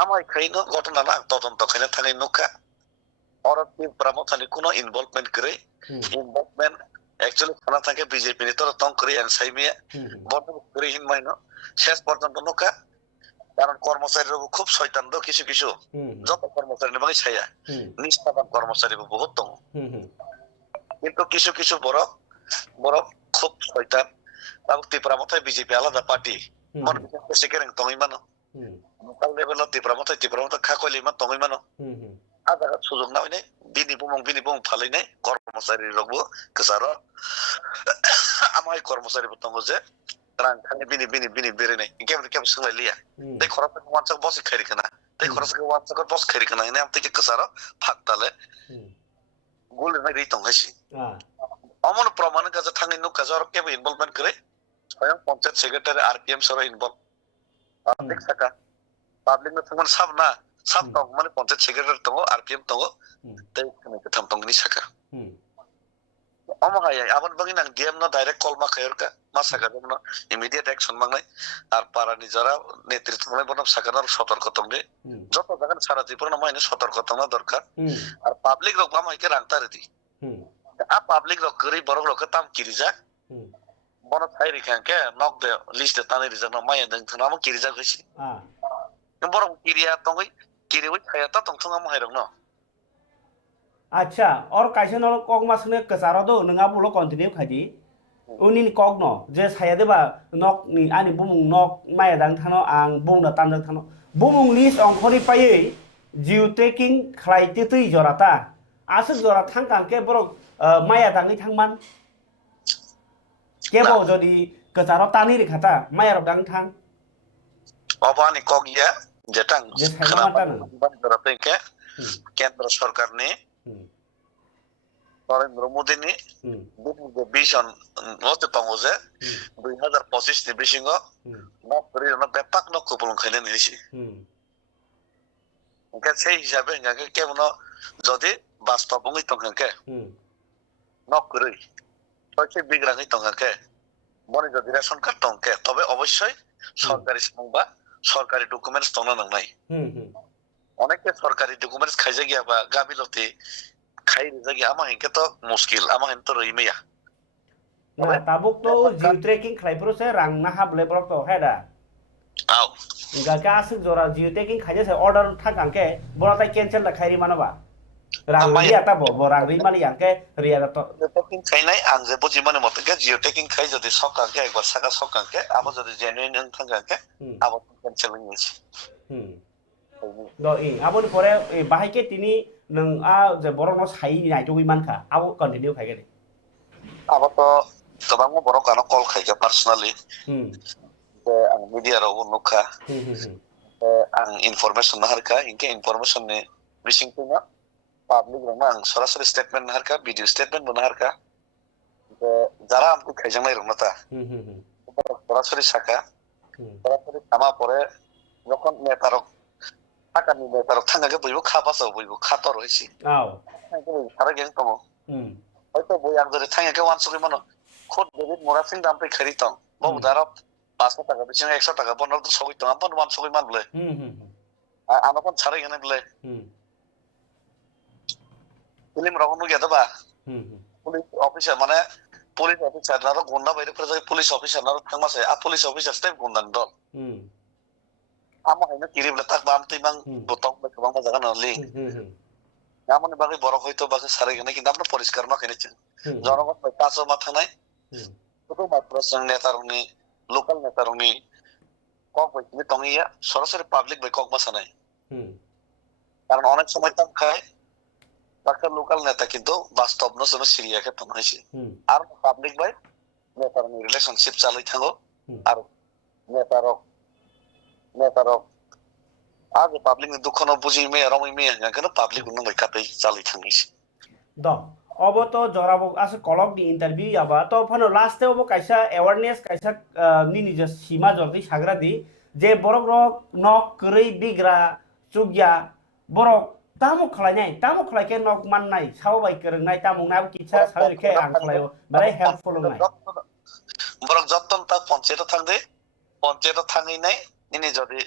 আমাই খাইনো ঘটনা না তদন্ত খাইনে থাকি নুকা অরতি প্রামথানি কোনো ইনভলভমেন্ট করে ইনভলভমেন্ট অ্যাকচুয়ালি থানা থাকে বিজেপি নি তোর তং করে এনসাইমিয়া বন্ধ করে হিন মাইনো শেষ পর্যন্ত নুকা কারণ কর্মচারীর খুব শয়তান দো কিছু কিছু যত কর্মচারী বাকি ছায়া নিষ্ঠাবান কর্মচারী বহুত দম কিন্তু কিছু কিছু বড় বড় খুব শয়তান তাও ত্রিপুরা মতো বিজেপি আলাদা পার্টি মন বিশেষ করে তংই মানো লোকাল লেভেল ত্রিপুরা মতো খাকলি মান তংই মানো আদা সুযোগ না হইনে বিনি বুমং ফালিনে কর্মচারী রগবো কেসার আমাই কর্মচারী বতঙ্গ যে রাং খানে বিনি বেরে নাই কেমন সঙ্গে লিয়া তাই খরচ ওয়ানসাক বস খাইরি খানা তাই খরচ ওয়ানসাক বস খাইরি খানা এনে আমতে কেসার ফাকতালে গোলে নাই রিতং হাসি অমন প্রমাণ কাছে থাঙ্গি নুক কাছে আর কেবো ইনভলভমেন্ট করে স্বয়ং পঞ্চায়েত সেক্রেটারি আরপিএম সর ইনভলভ পাবলিক থাকা পাবলিক না থাকমান সাব তং মানে পঞ্চায়েত সেক্রেটারি তং আরপিএম তং তাই থাম তংনি সাকা অমহাই আবার বাকি নাং ডিএম না ডাইরেক্ট কল মা খায়রকা মা সাকা দেব না ইমিডিয়েট অ্যাকশন মাংনাই আর পারানি যারা নেতৃত্ব মানে বনাম সাকানোর সতর্ক তংগে যত জায়গা সারা ত্রিপুরা মাইনে সতর্ক তং দরকার আর পাবলিক রক মাইকে রাংতারে দি পাবলিক রক করি বড় রক তাম কিরিজা বন থাই রিখাঙ্কে নক দে লিস্ট দে তানি রিজা না মাইয়া দেন থানা মো কিরিজা কইছি বড় কিরিয়া তংই কিরি ওই থায়া তা তং থংা মাহাই রক ন আচ্ছা और কাইছে ন কক মাসনে কেসারা দো নङा বুলো কন্টিনিউ খাইদি উনি কক ন যে সায়া দেবা knock ni ani bumung nok maya dang thano ang bung na tam dang thano bumung list ongkhoni paye jiu taking khlai ti tui jorata asuk jora thangkangke borok maya dangni thangman kebo jodi kesaro tani ri khata maya rok dang thang অবানি কগিয়া যেটা খারাপকে কেন্দ্র সরকার নে নরেন্দ্র মোদী নি ভিশন হতে পাঙ্গোজে 2025 নি বিশিঙ্গ নকরি না ব্যাপক নকপুলং খাইনে নিছি ওকে সেই হিসাবে নাকি কেমন যদি বাস্তবই তংকে নকরি সঠিক বিগ্রাহী তংকে মনে যদি রেশন কার্ড তংকে তবে অবশ্যই সরকারি সংবা সরকারি ডকুমেন্টস তংনা নাই অনেকে সরকারি ডকুমেন্টস খাইজে গিয়া বা গাবিলতি খাই রিজা গিয়া আমা হিনকে তো মুশকিল আমা হিন তো রইমেয়া না tabuk to jiu trekking khlaipro se rang na hable brok to heda আও ga asuk jora jiu trekking khaije se order thakangke bora tai cancel la khairi manaba rang ria ta bo rang ri mani yangke ria to taking খাই নাই আং যে বুঝি মনে মতে কে জিও টেকিং খাই যদি সকাকে একবার সাকা সকাকে আবার যদি জেনুইন থাকাকে আবার ক্যান্সেল নিয়েছি do aboni pore bahai ke tini nang a je borok no sai nai to manka abo continue khai gani আবার তো গোবাং বড় কানো কল খাইকে personally ang media ro nuka ang information na harka inke information ni bising tuna public ro ang sorasori statement na harka video statement na harka jara amku khaijang nai ro nata sorasori saka sorasori ama pore যখন নেতারক থাকানি নেতারক থাঙ্গাকে বইব খাবাসাও বইব খাতর হয়েছি আও সারা গেং দङ হয়তো বই আং যদি থাঙ্গাকে ওয়ানসুকি মনো খোদ ডেভিড মোরাসিং দাম পে খারি দङ বউ দারাব 500 টাকা বিচিং 100 টাকা বনর তো সগই দङ আপন ওয়ানসুকি মানলে আনাপন ছাড়ে গেনে বলে ফিল্ম রকম গেছে বা পুলিশ অফিসার মানে পুলিশ অফিসার নারো গুন্ডা বাইরে করে যায় পুলিশ অফিসার নারো থাকমাসে আ পুলিশ অফিসার স্টেপ গুন্ডান দল আমা হাইনা কিরিবলে তাক বাম তিমাং বতং বতং জায়গা নলি আমনে বাকি বড় হয়তো বাকি সারে গেনে কিন্তু আমরা পরিষ্কার মা কিনেছেন জনগণ কাছে মাথা নাই শুধু মাত্র নেতারনি লোকাল নেতারনি কক বইনি তংইয়া সরাসরি পাবলিক বাই কক মাসা নাই কারণ অনেক সময় তাম খায় বাকি লোকাল নেতা কিন্তু বাস্তব নসন সিরিয়া কে তম হইছে আর পাবলিক বাই নেতারনি রিলেশনশিপ চালাই থাকো আর নেতারক আগে পাবলিক নি দুঃখ ন বুঝি মে রমই মে কেন পাবলিক উন্ন বাইকাতে চালাই থাঙ্গিছে দ अब तो जराबो आसे कलक नि इंटरव्यू याबा तो फनो लास्ट अब काइसा अवेयरनेस काइसा निनि जे सीमा जर्दी साग्रा दि जे बरक रक नक करै बिग्रा चुगिया बरक तामु खलायनाय तामु खलायके नक माननाय साव बाय करनाय तामु नाब किसा सारखे आं खलायो बारे हेल्पफुल नाय बरक जत्तन ता पञ्चायत थाङैनाय निनि जदि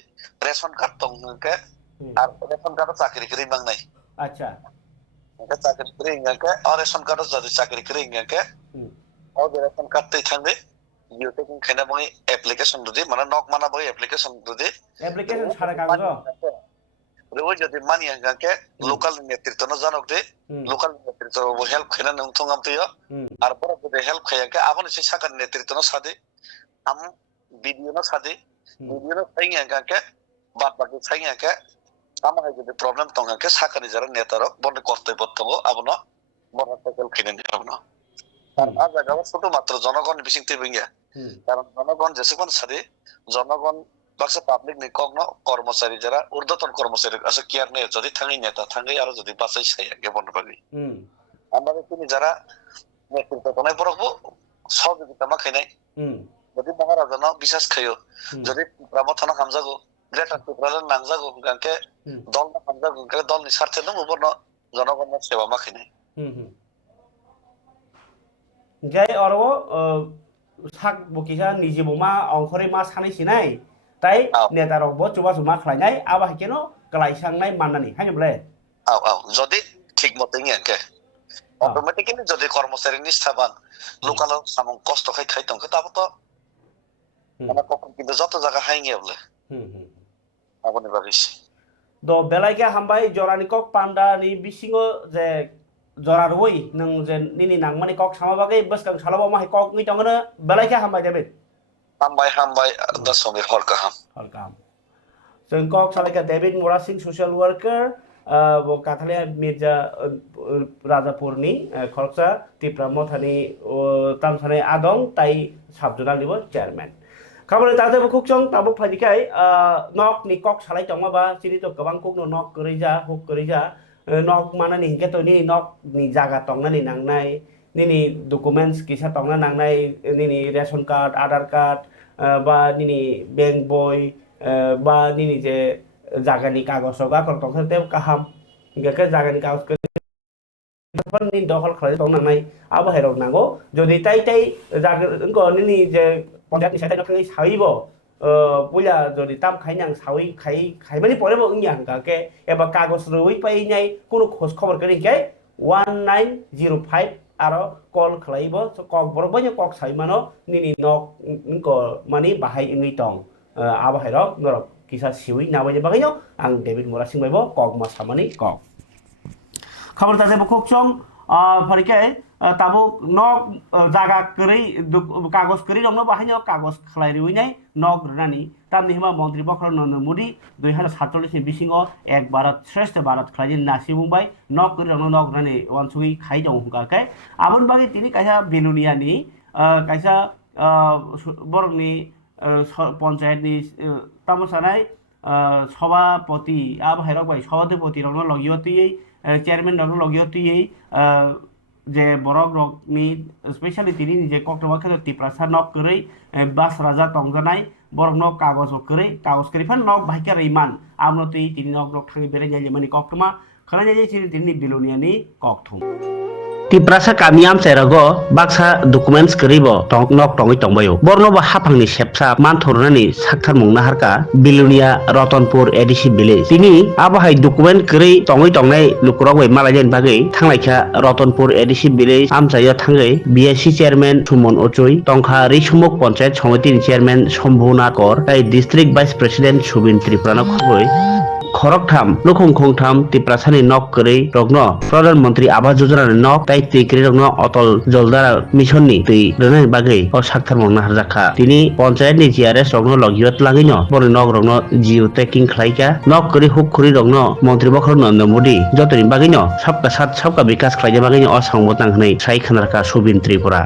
रेशन कार्ड दङके আর রেশন কার্ড চাকরি করি বাংনাই अच्छा এটা চাকরি করে ইংকে আর রেশন কার্ড যদি চাকরি করে ইংকে ও রেশন কার্ড তাই থাকবে ইউতে কোন খানা বই অ্যাপ্লিকেশন যদি মানে নক মানা বই অ্যাপ্লিকেশন যদি ছাড়া কাগজ ওই যদি মানি ইংকে লোকাল নেতৃত্ব না জানক দে লোকাল নেতৃত্ব হেল্প খানা নং থংআম তৈয় আর পরে যদি হেল্প খায়াকে আপনি সেই সাকার নেতৃত্ব না সাদে আম ভিডিও না সাদে ভিডিও না তাই ইংকে বাদ বাকি তাই ইংকে আমার যদি প্রবলেম তংকে সাকানি যারা নেতারক বনে কর্তব্য তঙ্গ আবনো মরতকল কিনে নি আবনো কারণ আজ জায়গা শুধুমাত্র জনগণ বিশিংতে বিঙ্গা কারণ জনগণ যেসেকোন সাথে জনগণ বাক্সে পাবলিক নি কগ্ন কর্মচারী যারা ঊর্ধ্বতন কর্মচারী আছে কেয়ার নেই যদি থাঙ্গি নেতা থাঙ্গি আর যদি বাসাই সাইয়া গে বন পাবি আমাদের তুমি যারা নেতৃত্ব তনাই পরকবো সহযোগিতা মাখাইনাই যদি মহারাজন বিশ্বাস খাইও যদি ব্রাহ্মণ হামজাগো গ্রেটার টুকরালের নাংজাগো গানকে দল না হামজাগো গানকে দল নি স্বার্থে নং উপর জনগণের সেবা মাখিনাই যাই অরো সাক বকিসা নিজে मा अंखरे मा सानै सिनाय তাই নেতারকবো চুবা চুমা খাইনাই আবা কেন গলাইসাংনাই মাননানি হাইনবলে যদি ঠিক মতো ইংকে অটোমেটিক্যালি যদি কর্মচারী নিষ্ঠাবান লোকাল সামং কষ্ট খাই খাইতং তারপর তো মানে কখন কিন্তু যত জায়গা হাইঙ্গে বলে আপনি ভাবিস দ বেলাইকে হামবাই জরানি কক পান্ডানি বিসিङो जे जरारवै नों जे निनि नांमानि কক सामाबागै बसकां सालाबा माहाय কক नि दङनो बेलाइके हामबाय देबे हामबाय दसमिर हरकाहाम जों কক सालायका डेभिड मोरासिं सोशल वर्कार वो काथालिया मिर्जा राजापुरनि खरसा तिप्रा मथानि तामसाने आदं ताई साबजुनालिबो चेयारमैन खाबरे ताते खुकचं ताबुक फादिखाय नक नि কক सालाय दङबा सिनि तो गोबां कुकनो नक करिजा हुक करिजा नक मानानि हिंके तो नि नक नि जागा तंनानि नांनाय निनि डकुमेन्ट्स किसा तंना नांनाय निनि रेशन कार्ड आधार कार्ड बा निनि बैंक बय बा निनि जे जागानि कागज गाकर तंखते काहाम हिंके जागानि कागज नि दखल खालाय तंनाय आबाहेराव नांगौ যদি তাই जागो निनि जे পঞ্চায়েত নিসাইতে নখাङै सावैबो पुला যদি ताम खाइनां सावै खाइमानि परेबो इंया हंगाके एबा कागज रवै पाइनाय कुनु खोज खबर करिके 1905 आरो कल खालायबो कक बरबैनो कक साइमानो निनि नक इनको मानि बाहाय इंगै दं आबाहेराव नरक किसा सिवै नाबायनि बागैनो आं डेभिड मोरासिं बायबो कक मा सामानि कक खबर ताजे बखोकसं फरिके ताबो नक जागा करै कागज करै रंनो बाहायनो कागज खालाय रिवैनाय नक रनानि तामनि हिमा मन्त्री बखर नरेन्द्र मोदी 2047 नि बिसिङो एक भारत श्रेष्ठ भारत खालायनि नासि बुंबाय नक करै रंनो नक रनानि वानसुगि खाइ दं हुगाके आबुन बागै तिनि कायसा बेलुनियानि कायसा बरंनि पञ्चायतनि तामसानाय सभापति आबाहेराव बाय सभापति रंनो लगियति चेयरमैन रंनो लगियति जे बरक रकनि स्पेशली तिनि जे कक्टबा खेल तिप्रासा नक करै बास राजा तंजानाय borok nok kagos kiri fan nok bahika reiman amno tui tini nok thangi bere nyai mani koktoma khana nyai chini tini bilunia ni kokthum Tiprasa kami am serago baksa documents keribo tong nok tongi tongbayo borno ba hapangni sepsa manthornani sakthar mungna harka bilunia Ratanpur ADC village tini abahai document keri tongi tongnai lukurok bai malajen bagai thanglaikha Ratanpur ADC village amsayo thangai BSC chairman Sumon Ochoi tongkha Risumok panchayat samiti chairman Shambhuna Kor tai district vice president Subin Triprana khoboi Khoroktham Lukhongkhongtham Tiprasani nok keri rogno Pradhan Mantri Awas Yojana nok tai tui keri rogno Otol Joldara mission ni tui rene bagai o sakthar mongna harjaka tini panchayat ni GRS rogno logiot lagino bori nok rogno geo tagging khlaika nok keri hukkuri rogno Mantri Bokhor Narendra Modi jotoni bagino sabka sat sabka bikas khlaija bagino o sangbotang hnai sai khanarka Subin Tripura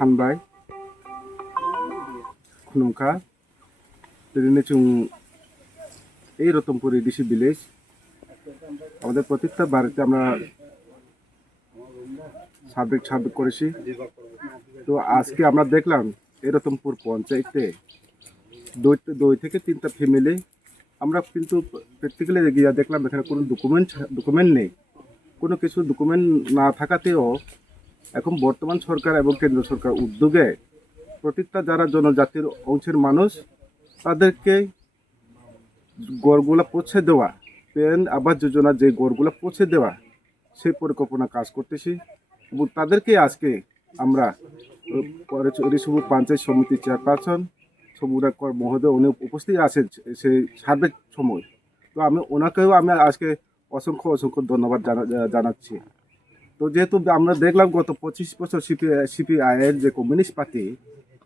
Hanbai Khunungkha Terine chung এই রতনপুর এডিসি ভিলেজ আমাদের প্রত্যেকটা বাড়িতে আমরা সার্ভে করেছি তো আজকে আমরা দেখলাম এই রতনপুর পঞ্চায়েতে দুই থেকে তিনটা ফ্যামিলি আমরা কিন্তু প্র্যাকটিক্যালি গিয়ে দেখলাম এখানে কোনো ডকুমেন্ট নেই কোনো কিছু ডকুমেন্ট না থাকাতেও এখন বর্তমান সরকার এবং কেন্দ্র সরকার উদ্যোগে প্রত্যেকটা যারা জনজাতির অংশের মানুষ তাদেরকে গড়গুলা পৌঁছে দেওয়া পেন আবাস যোজনা যে গড়গুলা পৌঁছে দেওয়া সেই পরিকল্পনা কাজ করতেছি এবং তাদেরকে আজকে আমরা ঋষভপুর পঞ্চায়েত সমিতি চেয়ারপারসন সবুরা কর মহোদয় উনি উপস্থিত আছেন সেই সার্ভের সময় তো আমি ওনাকেও আমি আজকে অসংখ্য ধন্যবাদ জানাচ্ছি তো যেহেতু আমরা দেখলাম গত 25 বছর সিপিআইয়ের যে কমিউনিস্ট পার্টি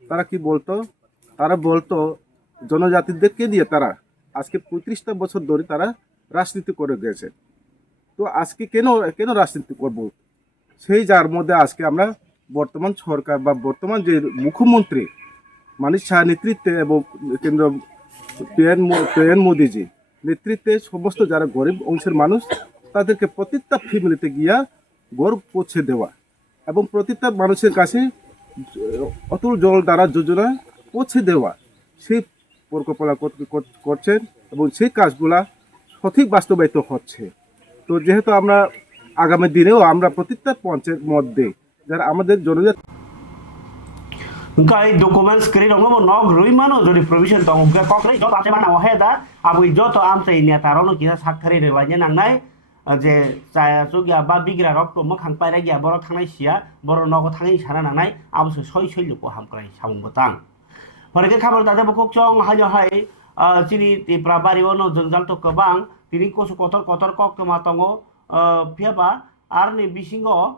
তারা কি বলতো তারা বলতো জনজাতিদেরকে দিয়ে তারা আজকে 35টা বছর ধরে তারা রাজনীতি করে গেছে তো আজকে কেন রাজনীতি করব সেই যার মধ্যে আজকে আমরা বর্তমান সরকার বা বর্তমান যে মুখ্যমন্ত্রী মানিক শাহ নেতৃত্বে এবং কেন্দ্র পিএম মোদিজি নেতৃত্বে সমস্ত যারা গরিব অংশের মানুষ তাদেরকে প্রত্যেকটা ফ্যামিলিতে গিয়া গড় পৌঁছে দেওয়া এবং প্রত্যেকটা মানুষের কাছে অতুল জল দ্বারা যোজনা পৌঁছে দেওয়া সেই পরিকল্পনা করছেন এবং সেই কাজগুলা সঠিক বাস্তবায়িত হচ্ছে তো যেহেতু আমরা আগামী দিনেও আমরা প্রত্যেকটা পঞ্চায়েত মধ্যে যারা আমাদের জনজাতি Kai documents kiri dong mo nog rui mano jodi provision tong ga kok rei jot ate mana waheda abui joto amse nia tarono kisa sakhari re lanya nangnai je saya sugia ba bigra rok to mo khang pai ra gia boro thangnai sia boro nogo thangai sana nangnai abso soi luko hamkrai samung botang Mereka kabar tadi pokok cong hanya hai sini di Prabari wono jengjal to kebang tini kosu kotor kok kematongo piapa arni bisingo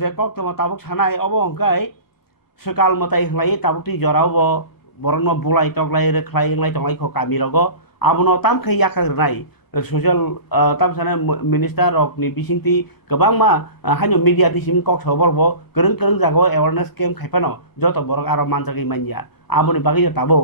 je kok kema tabuk sanai obo kai sekal matai hlai tabuk ti jorau bo borno bulai toklai reklai nglai tonglai ko kami rogo abuno tam khai yakang nai social tam sana minister rok ni bisingti kebang ma hanya media ti sim kok sobor bo kereng jago awareness camp khaipano joto borok aro manjagi manya amoni bagi tabo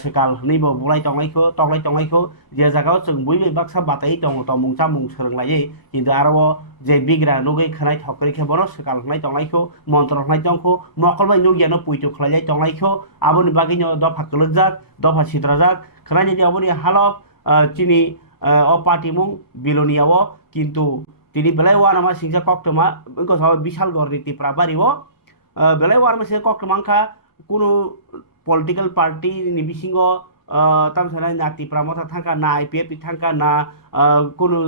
sekal nibo bulai tonglaiko toklai tonglaiko je jagao chung buibe baksa batai tong tomung chamung serenglai kintu aro je bigra nugai khanai thokri kheboro sekal nai tonglaiko montro nai tongko mokol bai nugiano puitu khlai tonglaiko amoni bagi no dofa kelejak dofa sitrajak khanai je amoni halok chini o party mung biloniawo kintu tini belai wana ma singsa koktoma ko bishal gorni Prabari wo belai wana ma se koktoma kha কোনো political party ni bisingo tamsana nyati pramota thangka na IPF thangka na কোনো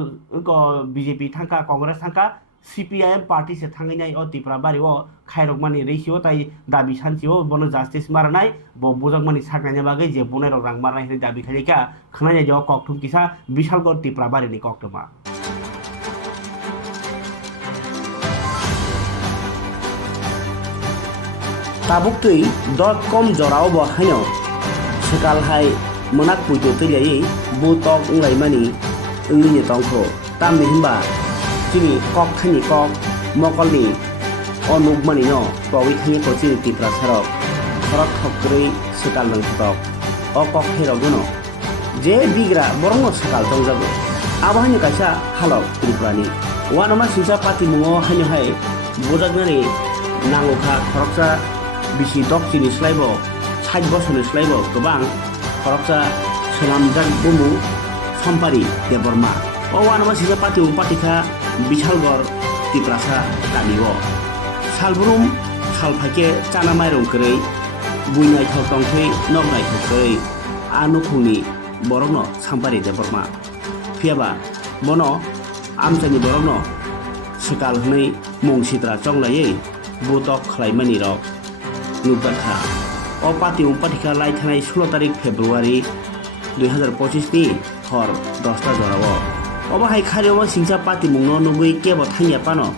BJP thangka Congress thangka CPIM party se thangai o Prabari o khairok mani reisio tai dabi sanchio bono justice marnai bo bojak mani saknai bagai je bonai rok rang marnai dabi khaika khnai jo kokthum kisa bishal gor Prabari ni koktoma Tabuktui .com jorao bo haino sekal hai monak puito tei butok nglai mani ngni tongkho tamni himba chini kok khani kok mokolni onuk mani no towi khani ko chini Tiprasarok khorok khokri sekal nang tok o kok khero gono je bigra borongo sekal tongjago abahani kaisa khalok Triprani wanama sinsa pati mungo haino hai bojagnani nangokha khoroksa बिसि दक्सिनि स्लाइबो 60 बोसोरनि स्लाइबो गोबां खरकसा सोनामजाक बुमु सम्पारि Debbarma o wanama sisa pati patika Bichalgor Tiprasa Taniwo Salbrum Salphake Chana Mairong Krei Buinai Thotongkhei Nognai Thotoi Anukhuni Borokno Sampari Deborma Phiaba Bono Amchani Borokno Sikal Hnei Mungsitra Chonglaiei Butok Khlaimani Rok Nubakha O pati patika lai thanai 16 tarik February 2025 ni hor 10 jorao Obahai Karyawa Singsa Pati Mungno Nugui Kebo Tanya Pano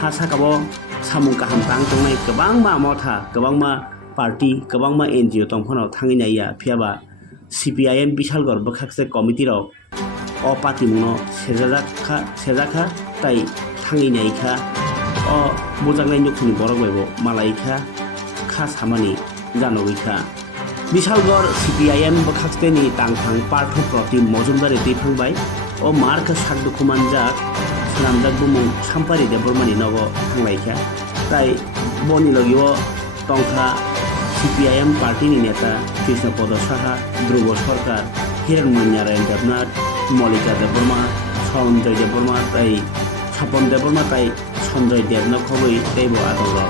Hasakabo Samung Kaham Tang Tongai Kebang Ma Motha Kebang Ma Party Kebang Ma NGO Tongpono Tanginaya Phiaba CPIM Bichalgor Bakakse Committee Ro O Pati Mungno Sejaka Tai Tanginaya O Bujangai Nyukuni Borogwebo Malaika Kha Samani Janowika Bichalgor CPIM Bakaksteni Tangthang Partho Proti Mojumdari Tipangbai O marka sakdu kumanjak sanamjak bumung sampari debormani nogo thanglaikha tai boni logio tongkha CPIM party ni neta Krishna Podo Saha Dhruvo Sarkar Hiranmoy Narayan Devnath Molika Deborma Sanjay Deborma tai Sapon Deborma tai Sanjay Devna khoboi teibo adolo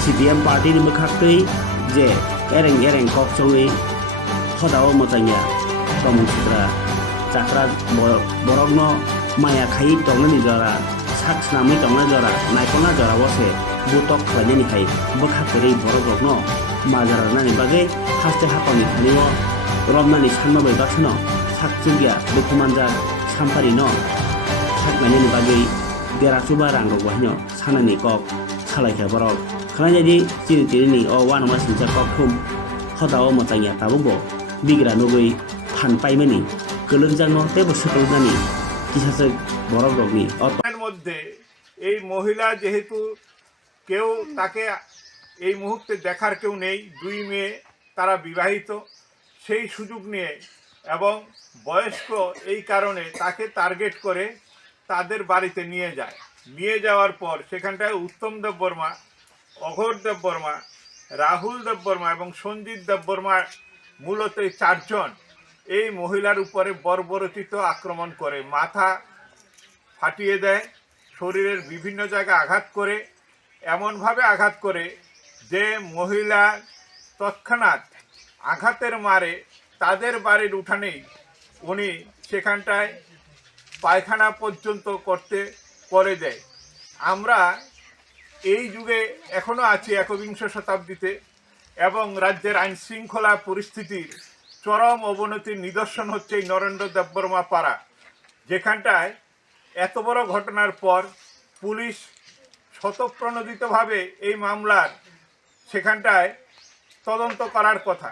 CPIM party ni mukhaktei je ereng kokchongi hodao motanya tomung sitra Chakra Borogno Maya Khai Tongnani Jora Sak Snami Tongna Jora Naikona Jora Wase Butok Khlaiani Khai Bokhakrei Borogno Majaranani Bage Haste Hapani Khaniwo Romnani Sanma Bai Baksano Sak Chugya Bukumanja Sampari no Saknani Bage Derasuba Rango Wahno Sanani Kok Salaika Borog Khlaiani Chiri O Wanama Sinja Kokhum Hodao Motanya Tabubo Bigra Nugui Phan Paimani Kelunjango tebo sekelunjani kisase borok rogni এর মধ্যে এই মহিলা যেহেতু কেউ তাকে এই মুহূর্তে দেখার কেউ নেই দুই মেয়ে তারা বিবাহিত সেই সুযোগ নিয়ে এবং বয়স্ক এই কারণে তাকে টার্গেট করে তাদের বাড়িতে নিয়ে যাওয়ার পর সেখানটায় উত্তম দেববর্মা অঘোর দেববর্মা রাহুল দেববর্মা এবং সঞ্জিত দেববর্মা মূলত এই চারজন এই মহিলার উপরে বর্বরচিত আক্রমণ করে মাথা ফাটিয়ে দেয় শরীরের বিভিন্ন জায়গায় আঘাত করে এমনভাবে আঘাত করে যে মহিলা তৎক্ষণাৎ আঘাতের মারে তাদের বাড়ির উঠানেই উনি সেখানটায় পায়খানা পর্যন্ত করতে করে দেয় আমরা এই যুগে এখনো আছি একবিংশ শতাব্দীতে এবং রাজ্যের আইন শৃঙ্খলা পরিস্থিতির চরম অবনতির নিদর্শন হচ্ছে এই নরেন্দ্র দেববর্মা পাড়া যেখানটায় এত বড় ঘটনার পর পুলিশ স্বতঃপ্রণোদিতভাবে এই মামলার সেখানটায় তদন্ত করার কথা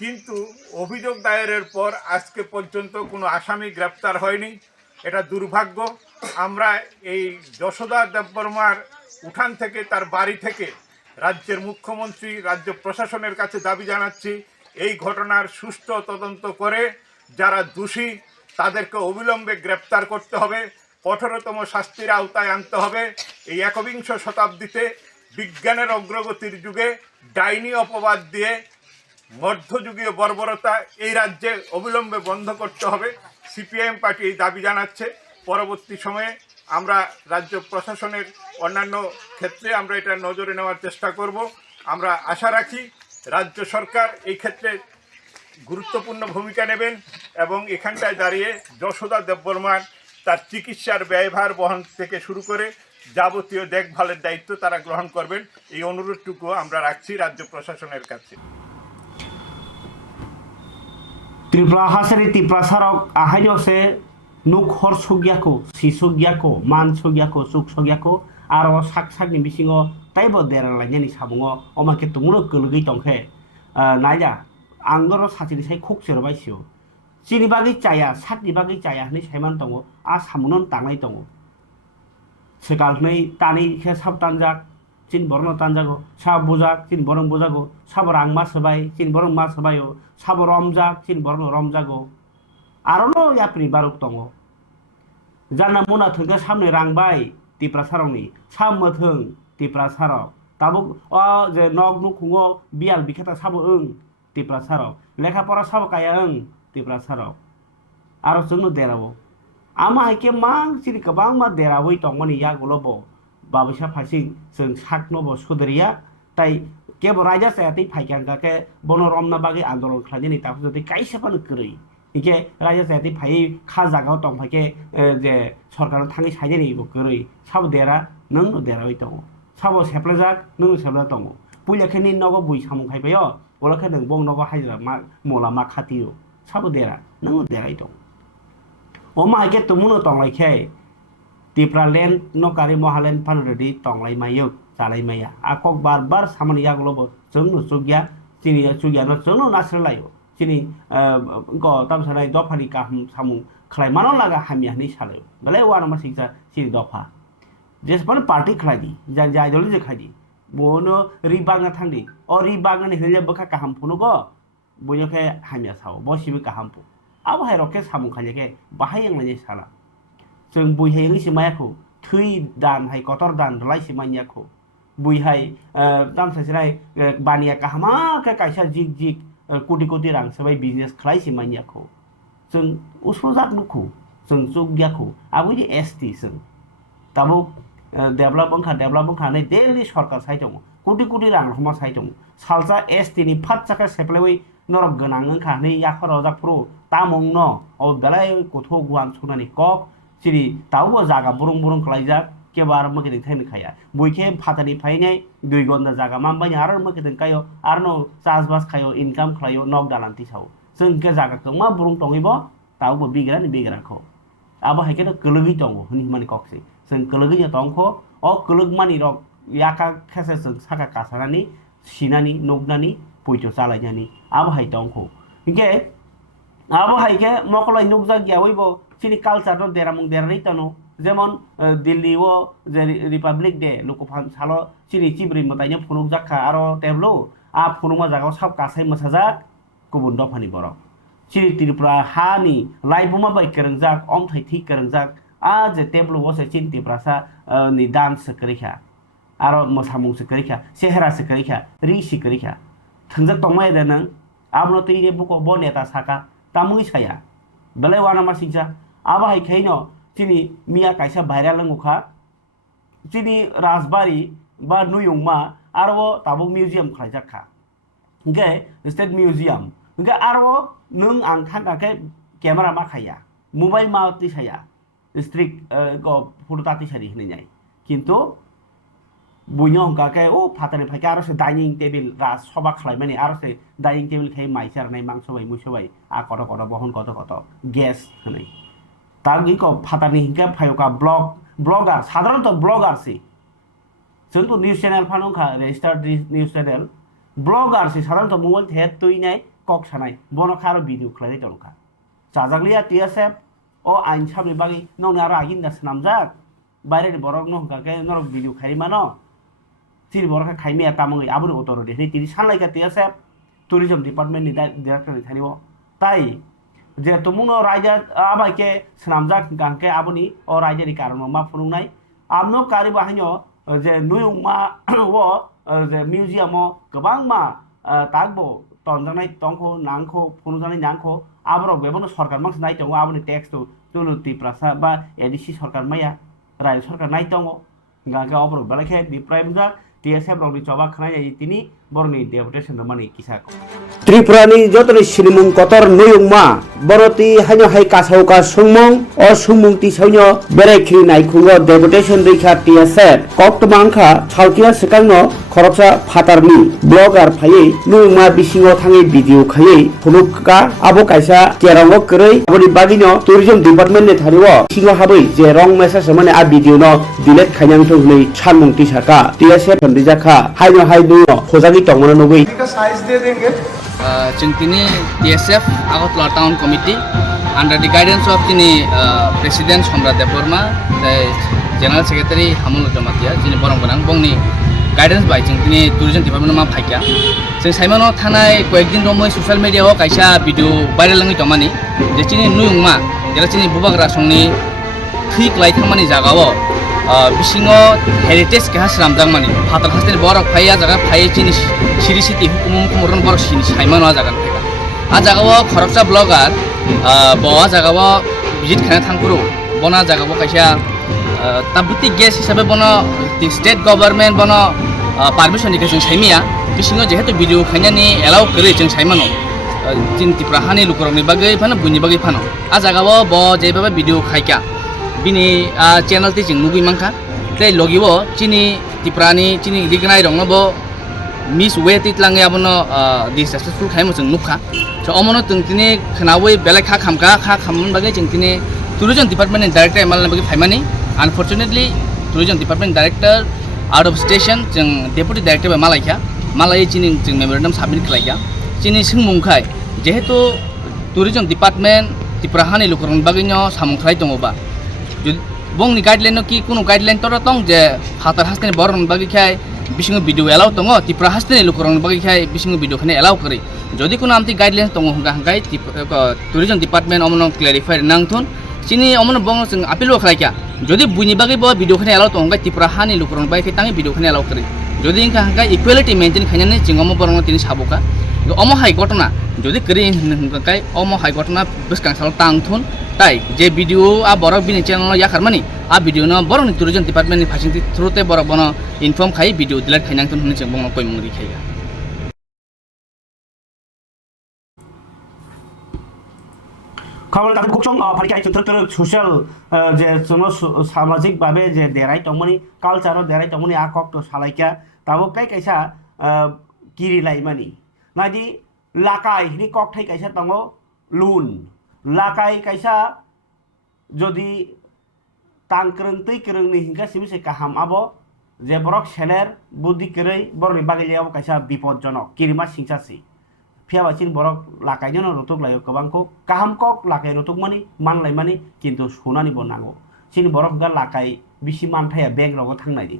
কিন্তু অভিযোগ দায়েরের পর আজকে পর্যন্ত কোনো আসামি গ্রেপ্তার হয়নি এটা দুর্ভাগ্য আমরা এই যশোদা দেববর্মার উঠান থেকে তার বাড়ি থেকে রাজ্যের মুখ্যমন্ত্রী রাজ্য প্রশাসনের কাছে দাবি জানাচ্ছি এই ঘটনার সুষ্ঠু তদন্ত করে যারা দোষী তাদেরকে অবিলম্বে গ্রেপ্তার করতে হবে কঠোরতম শাস্তির আওতায় আনতে হবে এই একবিংশ শতাব্দীতে বিজ্ঞানের অগ্রগতির যুগে ডাইনি অপবাদ দিয়ে মধ্যযুগীয় বর্বরতা এই রাজ্যে অবিলম্বে বন্ধ করতে হবে সিপিআইএম পার্টি এই দাবি জানাচ্ছে পরবর্তী সময়ে আমরা রাজ্য প্রশাসনের অন্যান্য ক্ষেত্রে আমরা এটা নজরে নেওয়ার চেষ্টা করব আমরা আশা রাখি রাজ্য সরকার এই ক্ষেত্রে গুরুত্বপূর্ণ ভূমিকা নেবেন এবং এখানটায় দাঁড়িয়ে যশোদা দেববর্মার তার চিকিৎসার ব্যয়ভার বহন থেকে শুরু করে যাবতীয় দেখভালের দায়িত্ব তারা গ্রহণ করবেন এই অনুরোধটুকু আমরা রাখছি রাজ্য প্রশাসনের কাছে ত্রিপুরা হাসারি ত্রিপুরা সারক আহাইনসে নুক হর সুগিয়াকো সিসুগিয়াকো মান সুগিয়াকো সুক সুগিয়াকো আর সাক সাকনি বিসিঙো তাইবো দেরাलायनायनि साबुङो अमाके तुमुनो गोलगै दंखे नायजा आंगरो साथिनि साइ खुकसेर बायसियो चिनि बागै चाया साकनि बागै चाया हनै साइमान दङ आ सामुनन तांनाय दङ सेकालनै तानै खे साब तानजाक चिन बरनो तानजागो साब बुजाक चिन बरं बुजागो साब रांमा सबाय चिन बरं मा सबायो साब रमजाक चिन बरनो रमजागो आरोनो याप्रि बारुक दङ जानना मुना थोंखो सामने रांबाय ত্রিপুরা সারকनि साम मोथों Tripura सारक tabuk je nok nuk khungo bial bikata sabo tipra sarok lekha pora sabo kaya tipra sarok aro sunu derabo ama haike mang siri kabang ma derawoi tongmani ya gulobo babisa phasing seng sakno bo sudriya tai kebo raja sayati phaikan kake bono romna bagi andolon khlani ta jodi kaisa pan krei ike raja sayati phai kha jagao tong phake je sarkar thangi saideni bo krei sabo dera nang derawoi tongo sabo seplajak nang sebla tongo puila kheni nogo bui samung khaibayo ola khe nang bong nogo haijra ma mola ma khatiyo sabo dera nang derai tongo oma haike tumuno tonglai khe tipra land no kari mohalen panredi tonglai mayuk salai maya akok bar samani yagulobo jengno sugya chini sugya no jengno nasrlayo chini go tamsanai dofani ka samung khlai mano laga hamya ni salayo bale wana ma siksa chini dofa jespan party khladi jan jai doli je khadi bono ribanga thandi o ribanga ni hele baka kaham phuno go boyo khe hamya sao bosibi kaham pu abo hai roke samung khanye ke bahayang lani sala जों बुइहाय सिमायाखौ थै दान हाय कतर दान लाइ सिमायाखौ बुइहाय दामसासिनाय बानिया काहामा का कायसा जिग जिग कोटि कोटि रां सबाय बिजनेस खलाय सिमायाखौ जों उसफोजाक नुखौ जों जुग्याखौ आबुनि एसटी जों ताबो डेभलप खाने डेली सरकार साइ दङ कोटि कोटि रां हमा साइ दङ सालजा एसटी नि फाट जाका सेप्लाय नरक गोनां खाने याखर रजाकफ्रो तामंग न औ दलाय गथ' गुवान सुनानि कक सिरि तावबो जागा बुरुं खलायजाक केबार मकेदे थाइन खाया बयखे फातानि फायनाय 2 घन्टा जागा मामबाय आरो मकेदे कायो आरो चासबास खायो इनकाम खलायो नक दालान्ति साव जों के जागा कमा बुरुं टङिबो तावबो बिग्राखौ आबो हायके कलगि दङ हनि माने कक्से जों कलगि दंखौ अ कलग मानि रक याका खेसे जों साका कासानानि सिनानि नगनानि पयतो चालायनानि आबो हाय दंखौ इके आबो हायके मकलाय नुगजा ग्यावैबो सिनि कालचार नो देरामुं देरारै तनो जेमन दिल्ली वो जे रिपब्लिक डे लोकफान सालो सिनि चिब्रि मतायनो फुनुक जाखा आरो टेबलो आ फुनुमा जागाव सब कासाय मसाजाक गुबुन दफानि बरक सिरि त्रिपुरा हानि लाइबुमा बाय करंजाक अम थाइथि करंजाक आ जे टेबलो वसे चिन त्रिपुरासा नि डान्स सकरिखा आरो मोसामुं सकरिखा सेहरा सकरिखा रि सकरिखा थंजाक तंमाय देन आबनो तैरे बुको बनेता साका तामुइ साया बेले वाना मासिजा आबा हायखायनो चिनि मिया कायसा भाइराल लंगखा चिनि राजबारी बा नुयंमा आरो ताबो मिउजियाम खायजाखा ओके स्टेट मिउजियाम ओके आरो नों आं थांगाके केमेरा मा खाया मोबाइल मा तिसाया स्ट्रिक गो फटो ताति सारि हनैनाय किन्तु बुइनो हंगाके ओ फातानि फायका आरो से डाइनिं टेबल राज सभा खालायमानि आरो से डाइनिं टेबल खाय माइसारनाय मांसबाय मुसबाय आ कत बहन कत गेस हनै तागी को फातानि हिंगा फायोका ब्लॉगर साधारणतः ब्लॉगर से जोंतो न्यूज चैनल फानुखा रेजिस्टार्ड न्यूज चैनल ब्लॉगर से साधारणतः मोबाइल थे तोइनाय कक सानाय बनखार भिडिअ खलायनाय दंखा जाजागलिया टीएसएफ ओ आइन साबनि बागै नौनि आरो आगिनदा सनामजाक बायरेनि बरक न हंगाके नरक भिडिअ खायमानो सिरि बरका खायमे तामङै आबुनि अथरिटी नि तिनि सानलायका टीएसएफ टुरिज्म डिपार्टमेंट नि डाइरेक्टर थानिबो ताई जे तुमुनो राजा आबाके सनामजाक गांके आबुनि अ रायजोनि कारण मा फुनुंनाय आमनो कारि बाहायनो जे नुयुंमा वो जे मिउजियामो गोबां मा तागबो तनजानाय तंखौ नांखौ फुनुंजानाय नांखौ आबरो बेबनो सरकार मास नाय दङ आबुनि टैक्स तो तुलुति प्रासा बा एडिसि सरकार माया राज्य सरकार नाय दङ गांके अबरो बेलेखे दिप्राइमजा टीएसएफ रंनि चबा खनाय तिनि बरनि डेपुटेशन माने किसाक त्रिपुरानि जतनि सिनिमुं कतर नुयुंमा बरति हायनो हाय कासावका सुंमुं अ सुंमुं तिसावनो बेरायखि नायखुङो डेपुटेशन रैखा टीएसएफ कक्तमांखा सालकिया सिकांनो खरकसा फातारनि ब्लगार फायै नुयुंमा बिसिङो थाङै भिडिअ खायै फुनुका आबो कायसा केरांगो करै आबनि बागिनो टुरिज्म डिपार्टमेंट ने थारिवो सिङो हाबै जे रं मेसेज माने आ भिडिअ नो डिलीट खायनां थनै सानमुं तिसाका टीएसएफ दिजाखा हायनो हाय दुयो खोजागि तंगना नगै का साइज दे देंगे चिंतिनी TSF Agartala town committee under the guidance of चिनी president Samrat Debbarma general secretary Hamul Jamatia चिनी बरंगनां बंगनी गाइडेंस बाय चिंतिनी टूरिज्म डिपार्टमेंट मा फाइका जों साइमानो थानाय कयेकदिन रमै सोशल मीडिया आव कायसा भिडिअ भाइरल लंगि तमानि जे चिनी नुयुंमा जेला चिनी बुबाग्रा संनि थैक लाइथांमानि जागाव bisingo heritage keha sramjak mani phatar hasteni borok phaiya jaga phai chini siri siti hukum kumurun borok sini saimano a jaga theka a jaga o khoroksa blogger bo a jaga o visit khana thangpuru bona jaga o kaisa tabuti guest hisabe bono state government bono permission dikhe jeng saimia bisingo jehetu video khainani allow kore jeng saimano jin tipra hani lukorokni bagai phano buini bagai phano a jaga o bo jeibabe video khaika bini channel ti jeng nugui mangkha tei logibo chini tiprani chini rignai rongno bo miss way ti tlange abono disrespectful khaimo jeng nukha so omono tungtini khnawi belai kha khamon bagai jeng tini tourism department director emal bagai phaimani unfortunately tourism department director out of station jeng deputy director ba malai chini jeng memorandum submit khlaika chini singmungkhai jehetu tourism department tiprahani lukorong bagino samung khlai tongoba bongni guideline no ki kuno guideline tora tong je phatar hasteni boron bagi khai bisingo video allow tongo tipra hasteni lukorong bagi khai bisingo video khane allow kori jodi kuno amti guideline tongo hangkai tourism department omono clarify nangthun chini omono bong jeng appeal khlaika jodi buini bagi bo video khane allow tongo tipra hani lukorong bagi khai tangi video khane allow kori jodi ingka hangkai equality maintain khainani jingomo borong tini saboka omo hai ঘটনা যদি করি হংকাই omo hai ঘটনা বসকাং সাল tangthun tai je video a borok bini channel ya kharmani a video no borok ni tourism department ni phasing through te borok bono inform khai video delete khainang tun hune cheng bong koi mungri khaiga খবর তাদের খুব ফারিকা চিত্র সোশ্যাল যে সামাজিক ভাবে যে দেরাই তমনি কালচারও দেরাই তমনি আ কক তো সালাইকা তাবো কাই কাইসা কিরিলাই মানি নাদি লাকাই নি কক থাই কাইসা তঙ্গ লুন লাকাই কাইসা যদি তাংক্রং তৈ ক্রং নি হিংকা সিমিসে কাহাম আবো যে বরক সেলের বুদ্ধি করেই বরনি বাগিলিয়াবো কাইসা বিপদজনক কিরিমা সিংসাসি ফিয়াবাচিন বরক লাকাইনো রতুক লাইও गोबांखौ কাহাম কক লাকাই রতুক মানি মানলাই মানি কিন্তু সোনানিবো নাंगौ सिनि बरक गा लाकाय बिसि मानथाया बेंक रंग थांनायनि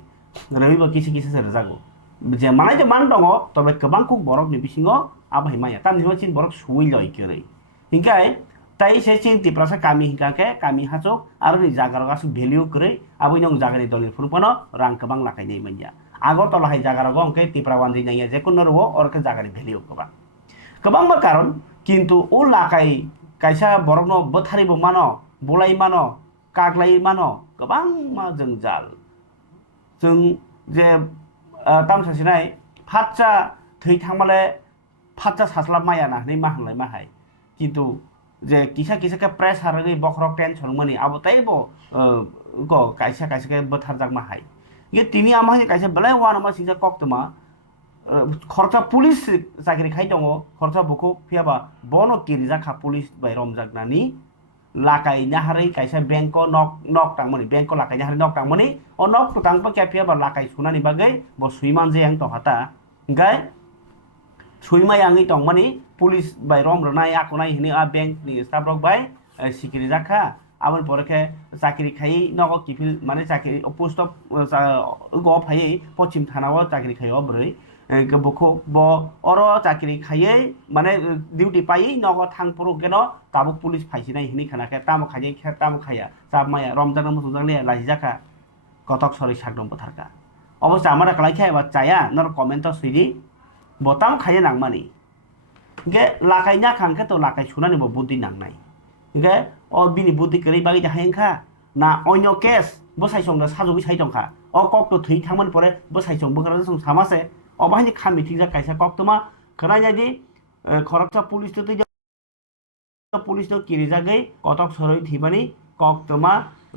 रबिबो किसि किसि सेर जागौ जे मानाय जे मान दङ तबे गोबांखौ बरकनि बिसिङाव आबाय माया तामनिबो सिन बरक सुइ लय केरै हिंकाय ताई से सिन तिप्रासा कामी हिंकाके कामी हाचो आरो नि जागार गासु भेलिउ करै आबै नंग जागानि दलनि फुरपनो रां गोबां लाकायनै माया आगो तलहाय जागार गंके तिप्रा वानजि नाया जे कुन रबो अरके जागानि भेलिउ गोबां बा कारण किन्तु ओ लाकाय कायसा बरकनो बोथारिबो मानो बुलाय मानो कागलाई मानो गोबां मा जंजाल जों जे तामसासिनाय फाच्चा थै थांमाले फाच्चा सास्लाब माया नाहनै माहांलाय माहाय किन्तु जे किसा किसाके प्रेसार नै बखरक टेनसन मनि आबो ताइबो ग कायसा कायसाके बोथारजाक माहाय ये तिनि आमानि कायसा बलाय वाना मा सिंजा कक्तमा खरचा पुलिस चाकरि खाइ दङ खरचा बुखौ फियाबा बनो किरिजाखा पुलिस बाय रमजागनानि लाकाय नाहारै कायसा बेंक नक तांमनि बेंक लाकाय नाहारै नक तांमनि अ नक तांबा क्याफिया बा लाकाय सुनानि बागै ब सुइमान जे आं तहाता गाय सुइमाय आंनि तंमनि पुलिस बाय रम रनाय आकोनाय हिनि आ बेंक नि स्टाफ रक बाय सिकिरि जाखा आबन परखे चाकरि खाइ नक किफिल माने चाकरि पोस्ट अफ गो फाइ पश्चिम थानाव चाकरि खाइ अब्रै गबखौ ब अरो चाकरि खायै माने डिउटी पाइ नग थांपुरु गेनो ताबु पुलिस फाइसिनाय हिनि खानाके तामु खायै तामु खाया जाबमाया रमजान मुसुजांनि लाजिजाखा कटक सरि सागदम बोथारका अबस्था आमारा खालायखाय बा चाया नर कमेन्ट सैदि बताम खायै नांमानि गे लाकायना खांके तो लाकाय सुनानि ब बुद्धि नांनाय गे अ बिनि बुद्धि करै बागै जाहायखा ना अन्य केस बसाइसंदा साजुबि साइदंखा अ कक तो थै थांमन परे बसाइसं बगरा सं सामासे अबाहिनि खामिथिंजा कायसा कक्तमा खोनायदि खरकसा पुलिस तो पुलिस तो किरिजागै कटक सरै थिबानि कक्तमा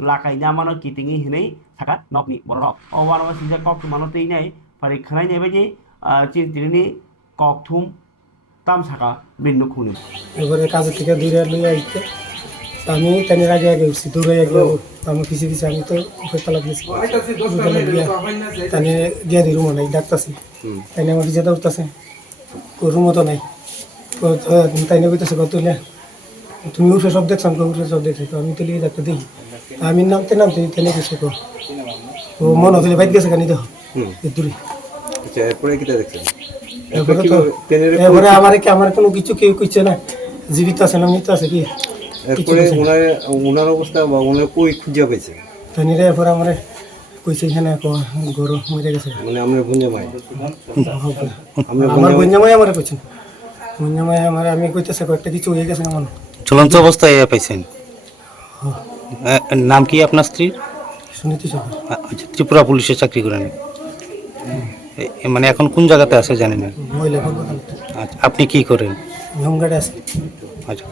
लाकायना मानो किटिङि हिनै थाका नकनि बरक अवानवा सिजा कक्तमानो तैनाय फारि खोनायनाय बायदि चिन्तिनि कक्थुम तामसाका बिन्दु खुनि এবারে কাজ থেকে দূরে লইয়া আইতে আমি তানের আগে আগে উঠছি দূরে আগে আমি কিছু কিছু আমি তো উপরতলা গেছি তানে গিয়ে রুম নাই ডাকতেছি তাইনে আমার যেটা উঠতেছে রুমও তো নাই তাইনে কইতেছে কত তুমি উঠে সব দেখছো আমি উঠে সব দেখছি তো আমি তো লিয়ে ডাক্তার দেখি আমি নামতে তাইনে কিছু কো ও মনে হলে বাইক গেছে কানি দেখো দূরে এরপরে কি দেখছেন এরপরে আমার কোনো কিছু কেউ কইছে না জীবিত আছে না মৃত আছে কি এরপরে ওনার অবস্থা বা ওনার কই খুঁজে পেয়েছে তাইনে এরপরে আমার কইছে এখানে গরু মরে গেছে মানে আমরা গুঞ্জে মাই আমার গঞ্জামাই আমার কইছেন গঞ্জামাই আমার আমি কইতেছে কয়েকটা কিছু হয়ে গেছে আমার চলন্ত অবস্থায় পাইছেন। নাম কি আপনার স্ত্রীর? শুনিতে সব আচ্ছা, ত্রিপুরা পুলিশে চাকরি করেন। মানে এখন কোন জায়গাতে আছে জানেন না? মহিলা করবো আচ্ছা, আপনি কি করেন? হোমগার্ডে আছে। আচ্ছা,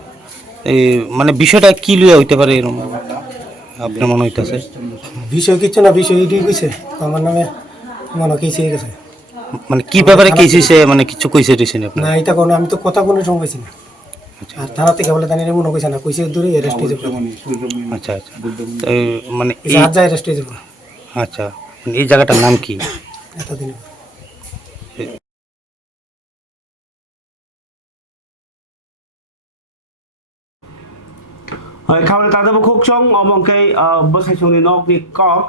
এই মানে বিষয়টা কি লইয়া হইতে পারে এরকম আপনার মনে হইতেছে? বিষয় কিচ্ছু না, বিষয় এটাই কইছে আমার নামে মনে কেসে গেছে। মানে কি ব্যাপারে কেসিছে, মানে কিছু কইছে দিছেন আপনি? না এটা কোনো আমি তো কথা কোনো সময় পাইছি না। আর থানা থেকে বলে জানি মনে কইছে না, কইছে দূরে অ্যারেস্ট হয়ে যাবে। আচ্ছা আচ্ছা, তো মানে এই আজ যায় অ্যারেস্ট হয়ে যাবে। আচ্ছা, এই জায়গাটার নাম কি? এতদিন খাবার তাদের খুকসং অবংকে বসাইসংনি নকনি কক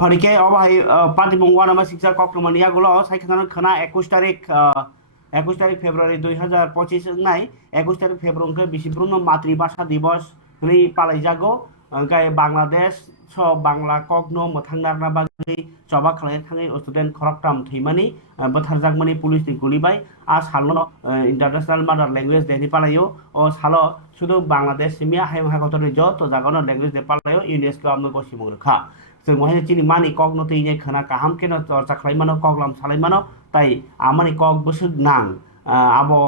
ফারিকে অবাহাই পাতিবং ওয়ানামা শিক্ষা কক নমানি আগুলো সাইখানো খানা 21 তারিখ ফেব্রুয়ারি 2025 নাই 21 তারিখ ফেব্রুয়ারি বিশ্বব্রহ্ম মাতৃভাষা দিবস হলি পালাই যাগো গাय বাংলাদেশ স বাংলা কগ্ন মথাংনারনা বাগै চবা খালাই थाङै स्टुडेन्ट खरकटाम थैमानि बोथारजागमानि पुलिसनि गुलिबाय आ सालनो इंटरनेशनल मदर लैंग्वेज डेनि पालायो ओ सालो शुधु बांग्लादेश सिमिया हायम हागतनि ज तो जागनो लैंग्वेज दे पालायो यूनेस्को आमनो गसिमो रखा जों महाय चिनि मानि कग्न तैने खना काहाम केनो चर्चा खालायमानो कगलाम सालायमानो ताई आमानि कग बसु नां abo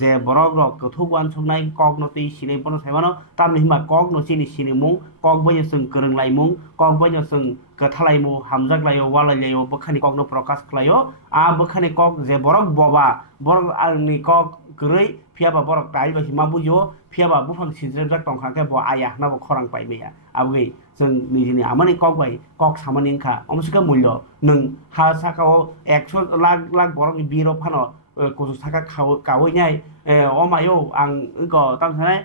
je borok rok kothuk wan sungnai kok no tei sinai pono saimano tamni hima kok no chini sinimung kok boyo sung koronglaimung kok boyo sung kathalaimu hamjaglayo walailayo bokhani kok no prakash khlayo a bokhani kok je borok boba borok alni kok goroi phiaba borok tai ba hima bujo phiaba bufang sinjak tongkhake bo aya na bo khorang paimeya abui जों निजिनि आमानि कक बाय कक सामानि खा अमसिका मूल्य नों हा साकाओ 100 लाख बरकनि बिरो फानो कोसो साका कावैनाय अमायो आं इको तामसानाय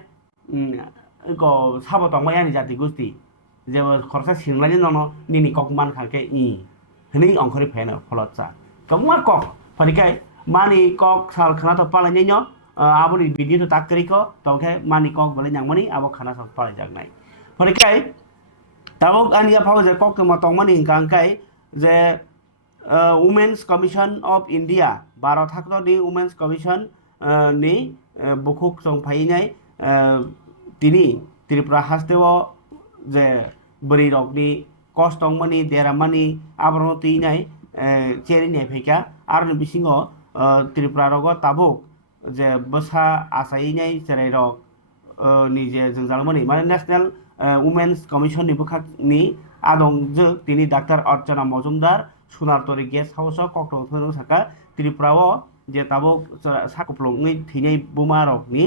इको साबो तंबायानि जाति गुस्ति जेबो खरसा सिंलानि ननो निनि कक मान खाके हनि अंखरि फेनो फलतसा कमा कक फरिकाय मानि कक साल खाना तो पालानि न आबोनि भिडियो तो ताकरिको तोखे मानि कक बले नांगमनि आबो खाना सब पालाय जागनाय फरिकाय tabok ania phaw je kok ma tongmani hingkangkai je Women's Commission of India Bharat Hakno ni Women's Commission ni bukhuk song phainai tini Tripura hasteo je bari rokni cost tongmani deramani abrono tinai cheri ne pheka arni bisingo Tripura rogo tabok je basa asainai cherai rok ni je jengjalmani mane national Women's Commission ni bukhak ni adong je tini Dr. Archana Majumdar Sunartori Guest House kokto thono saka Tripura o je tabok sakuplongni thinai bumarok ni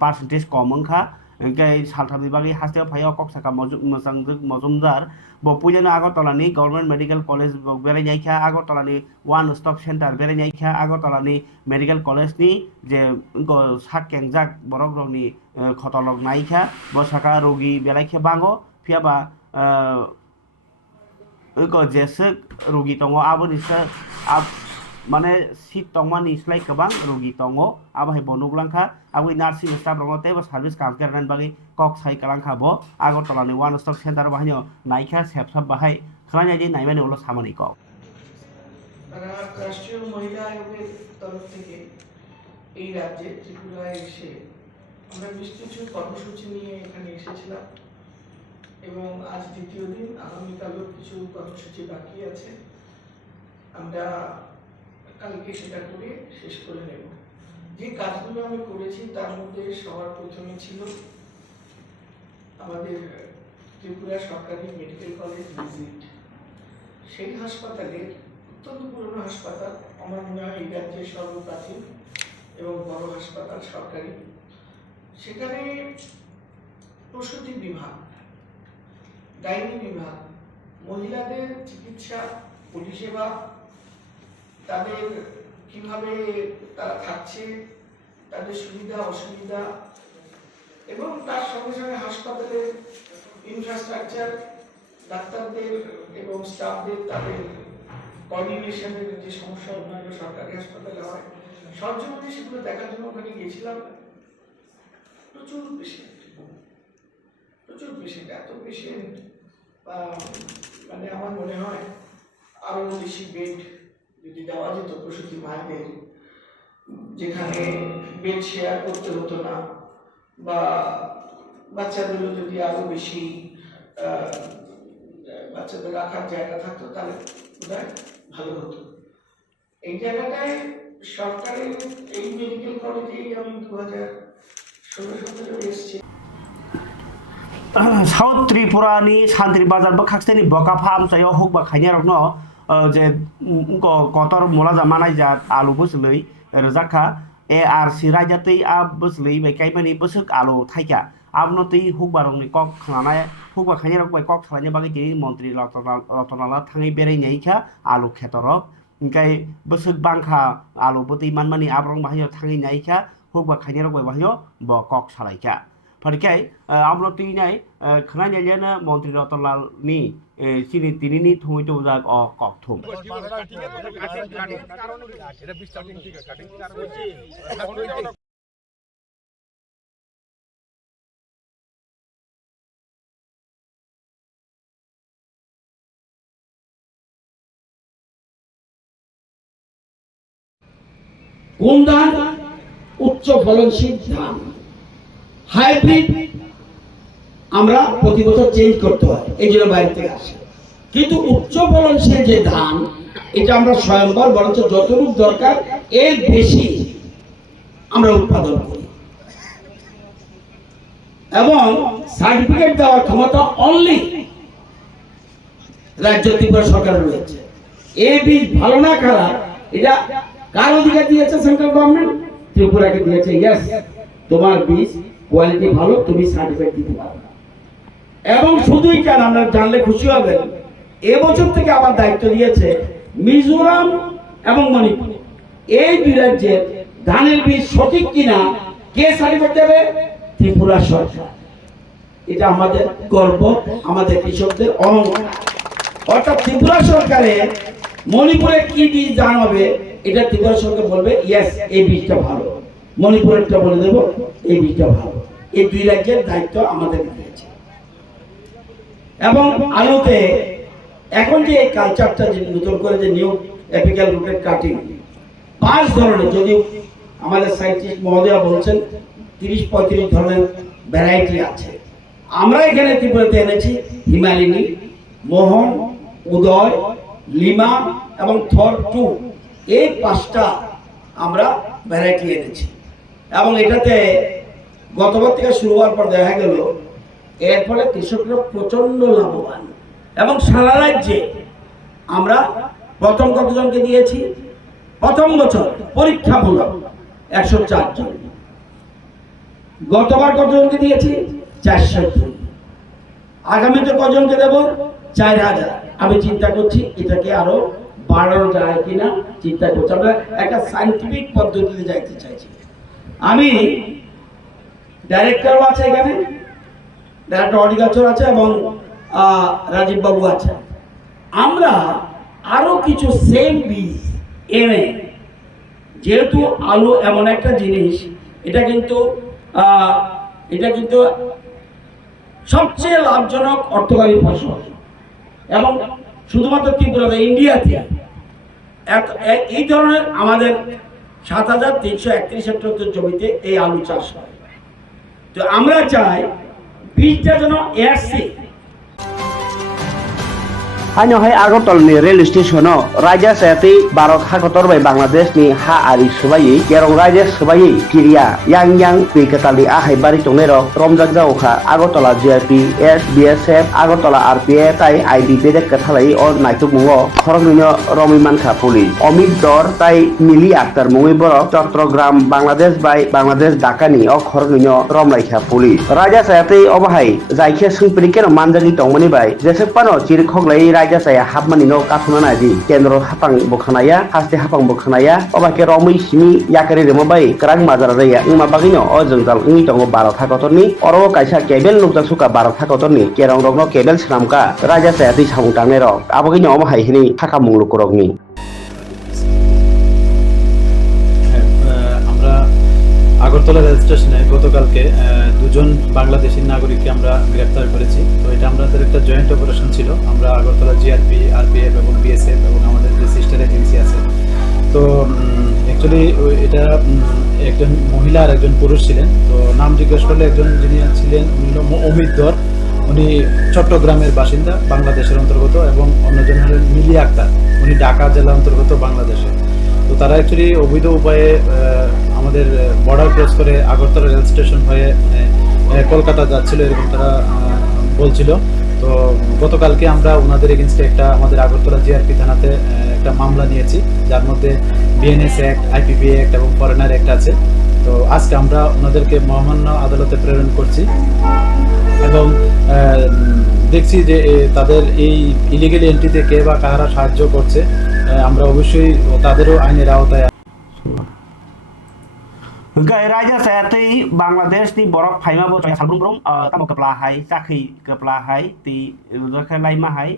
percentage komongkha engkai salthamni bagi hasteo phayo kok saka Majumdar bo pujana Agartalani Government Medical College berai naikha Agartalani One Stop Center berai naikha Agartalani Medical College ni je go sak kengjak borok rokni खतलक नायखा बसाका रोगी बेलाइखे बांगो फियाबा इको जेसक रोगी तंगो आबोनिसो अब माने सीट तंगमानि इस्लाय गोबां रोगी तंगो आबाहाय बनुगलांखा आबो नार्सिं स्टाफ रंगो तेबो सार्भिस काम केरनान बागै कक साइ कालांखा बो आगरतलानि वान स्टप सेन्टार बाहायनो नायखा सेबसाब बाहाय खालायनायदि नायबानि उलो सामनि कक রাষ্ট্রীয় মহিলা আয়োগের তরফ থেকে এই রাজ্যে ত্রিপুরায় এসে আমরা বেশ কিছু কর্মসূচি নিয়ে এখানে এসেছিলাম এবং আজ দ্বিতীয় দিন আগামীকালও কিছু কর্মসূচি বাকি আছে আমরা কালকে সেটা করে শেষ করে নেব যে কাজগুলো আমি করেছি তার মধ্যে সবার প্রথমে ছিল আমাদের ত্রিপুরা সরকারি মেডিকেল কলেজ ভিজিট সেই হাসপাতালের অত্যন্ত পুরনো হাসপাতাল আমার মনে হয় এই রাজ্যের সর্বপ্রাচীন এবং বড় হাসপাতাল সরকারি সেখানে প্রসূতি বিভাগ গাইনি বিভাগ মহিলাদের চিকিৎসা পরিষেবা তাদের কিভাবে তারা থাকছে তাদের সুবিধা অসুবিধা এবং তার সঙ্গে সঙ্গে হাসপাতালের ইনফ্রাস্ট্রাকচার ডাক্তারদের এবং স্টাফদের তাদের কোঅর্ডিনেশনের যে সমস্যা অন্যান্য সরকারি হাসপাতালে হয় সরজমিনে সেগুলো দেখার জন্য ওখানে গিয়েছিলাম প্রচুর পেশেন্ট এত পেশেন্ট মানে আমার বেশি বেড যদি দেওয়া যেত প্রসূতি মায়েদের, যেখানে বেড শেয়ার করতে হতো না, বা বাচ্চাদেরও যদি আরো বেশি বাচ্চাদের রাখার জায়গা থাকতো, তাহলে বোধহয় ভালো হতো। এই জায়গাটায় সরকারের এই মেডিকেল কলেজেই আমি 2016-17 এসেছি। साउथ त्रिपुरानि सान्त्रि बाजार खाक्सेनि बका फाहामसायाव हुकबा खायनायावनो जे कतर मोला जामानाय जा आलु बोसलै रजाखा ARC रायजातै आ बोसलै बायकायमानि बोसोक आलु थाइका आबनतै हुकबा रंनि कक खानाय हुकबा खायनायाव बाय कक खालायनि बागै दिनै मन्त्रि रतनाला थाङै बेरायनायखा आलु खेतरक ओंखाय बोसोक बांखा आलु बोतै मानमानि आब्रं बाहायो थाङै नायखा हुकबा खायनायाव बाय बाहायो ब कक सालायखा फरिखाय आमलो तीनाय खोनायनायनो मन्त्रि रतनलालनि चिनि तिनिनि थुङै दौजाक अ ककथुम কোন ধান? উচ্চ ফলনশীল ধান। হাইব্রিড আমরা প্রতি বছর চেঞ্জ করতে হয়, এই জন্য বাইরে থেকে আসে। কিন্তু উচ্চ ফলনশীল যে ধান, এটা আমরা স্বয়ংবর বরঞ্চ যতটুকু দরকার এর বেশি আমরা উৎপাদন করি, এবং সার্টিফিকেট দেওয়ার ক্ষমতা অনলি রাজ্য ত্রিপুরা সরকার রয়েছে। এই বীজ ভালো না খারাপ এটা কার অধিকার দিয়েছে? সেন্ট্রাল গভর্নমেন্ট ত্রিপুরাকে দিয়েছে। ইয়েস, তোমার বীজ কোয়ালিটি ভালো, তুমি সার্টিফিকেট দিতে পারো। এবং শুধুই কেন, আমরা জানলে খুশি হবেন, এবছর থেকে আবার দায়িত্ব দিয়েছে মিজোরাম এবং মণিপুর, এই দুই রাজ্যের ধানের বীজ সঠিক কিনা কে সার্টিফিকেট দেবে? ত্রিপুরা সরকার। এটা আমাদের গর্ব, আমাদের কৃষকদের অহংকার। অর্থাৎ ত্রিপুরা সরকারের মণিপুরে কি বীজ ধান হবে, এটা ত্রিপুরা সরকার বলবে ইয়েস এই বীজটা ভালো, মণিপুরেরটা বলে দেবো এই বীজটা ভালো। এই দুই রাজ্যের দায়িত্ব আমাদের দিয়েছে। এবং আলুতে এখন যে এই কালচারটা যে নতুন করে যে নিউ এপিক্যাল রুটেড কাটিং 5 ধরনের, যদিও আমাদের সাইন্টিস্ট মহোদয়া বলছেন 30-35 ধরনের ভ্যারাইটি আছে। আমরা এখানে ত্রিপুরাতে এনেছি হিমালিনী, মোহন, উদয়, লিমা এবং থর 2, এই 5টা আমরা ভ্যারাইটি এনেছি। এবং এটাতে গতবার থেকে শুরু হওয়ার পর দেখা গেল এর ফলে কৃষকরা প্রচন্ড লাভবান। এবং সারা রাজ্যে আমরা প্রথম কতজনকে দিয়েছি? প্রথম বছর পরীক্ষামূলক 104 জন। গতবার কতজনকে দিয়েছি? 400 জন। আগামীতে কজনকে দেব? 4000। আমি চিন্তা করছি এটাকে আরো বাড়ানো যায় কিনা চিন্তা করছি। আমরা একটা সাইন্টিফিক পদ্ধতিতে যাইতে চাইছি। আমি ডাইরেক্টরও আছে এখানে, ডাইরেক্টর হর্টিকালচার আছে এবং রাজীব বাবু আছে। আমরা আরো কিছু সেম বীজ এনে, যেহেতু আলু এমন একটা জিনিস, এটা কিন্তু সবচেয়ে লাভজনক অর্থকারী ফসল, এবং শুধুমাত্র ত্রিপুরাতে, ইন্ডিয়াতে এই ধরনের আমাদের 7331 হেক্টর জমিতে এই আলু চাষ হয়। তো আমরা চাই বীজটা যেন ARC Hanya hai Agartala ni rail station o Raja Sayati Bharat Hakotor bai Bangladesh ni ha ari subai kerong Raja subai Kiria yang pikatali ahai bari tonero Romjak Jauka Agartala GRP BSF Agartala RPF tai IDP de kathalai o naituk mungo khorongno Romiman Kha Police Omid Dor tai Mili Akhtar mungi borok Chottogram Bangladesh bai Bangladesh Dhaka ni o khorongno Romlai Kha Police Raja Sayati obahai jaikhe sungprikeno manjagi tongmani bai jesekpano chirkhoglai Raja saya hapmani no kathuna naji kendro hapang bokhanaya haste hapang bokhanaya obake romui simi yakari remobai krang mazara raya ingma bagino o jongjal ingi tongo 12 thakotorni oro kaisa kebel nukjak suka 12 thakotorni kerong rogno kebel sramka Raja saya ti samung tangne rok abogino omahai hini thaka mungluk rogni Agartala rail স্টেশনে গতকালকে 2 জন বাংলাদেশি নাগরিককে আমরা গ্রেফতার করেছি। তো এটা আমাদের একটা জয়েন্ট অপারেশন ছিল। আমরা আগরতলা জিআরপি, আরপিএফ এবং বিএসএফ এবং আমাদের যে অ্যাকচুয়ালি এটা একজন মহিলা আর একজন পুরুষ ছিলেন। তো নাম জিজ্ঞেস করলে একজন যিনি ছিলেন উনি হলো অমিত ধর, উনি চট্টগ্রামের বাসিন্দা বাংলাদেশের অন্তর্গত, এবং অন্যজন হলেন মিলি আক্তার, উনি ঢাকা জেলার অন্তর্গত বাংলাদেশে। তো তারা অ্যাকচুয়ালি অবৈধ উপায়ে আমাদের বর্ডার ক্রস করে আগরতলা রেল স্টেশন হয়ে কলকাতা যাচ্ছিল, এরকম তারা বলছিল। তো গতকালকে আমরা ওনাদের এগেনস্টে একটা আমাদের আগরতলা জিআরপি থানাতে একটা মামলা নিয়েছি, যার মধ্যে বিএনএস অ্যাক্ট, আইপিপি অ্যাক্ট এবং ফরেনার অ্যাক্ট আছে। তো আজকে আমরা ওনাদেরকে মহামান্য আদালতে প্রেরণ করছি এবং দেখছি যে তাদের এই ইলিগেল এন্ট্রিতে কে বা কারা সাহায্য করছে। আমরা অবশ্যই তাদেরও আইনের আওতায়। Raja saya ti Bangladesh ti borok phaima bo chaya salbrum brum tamo kepla hai sakhi kepla hai ti rokan lai ma hai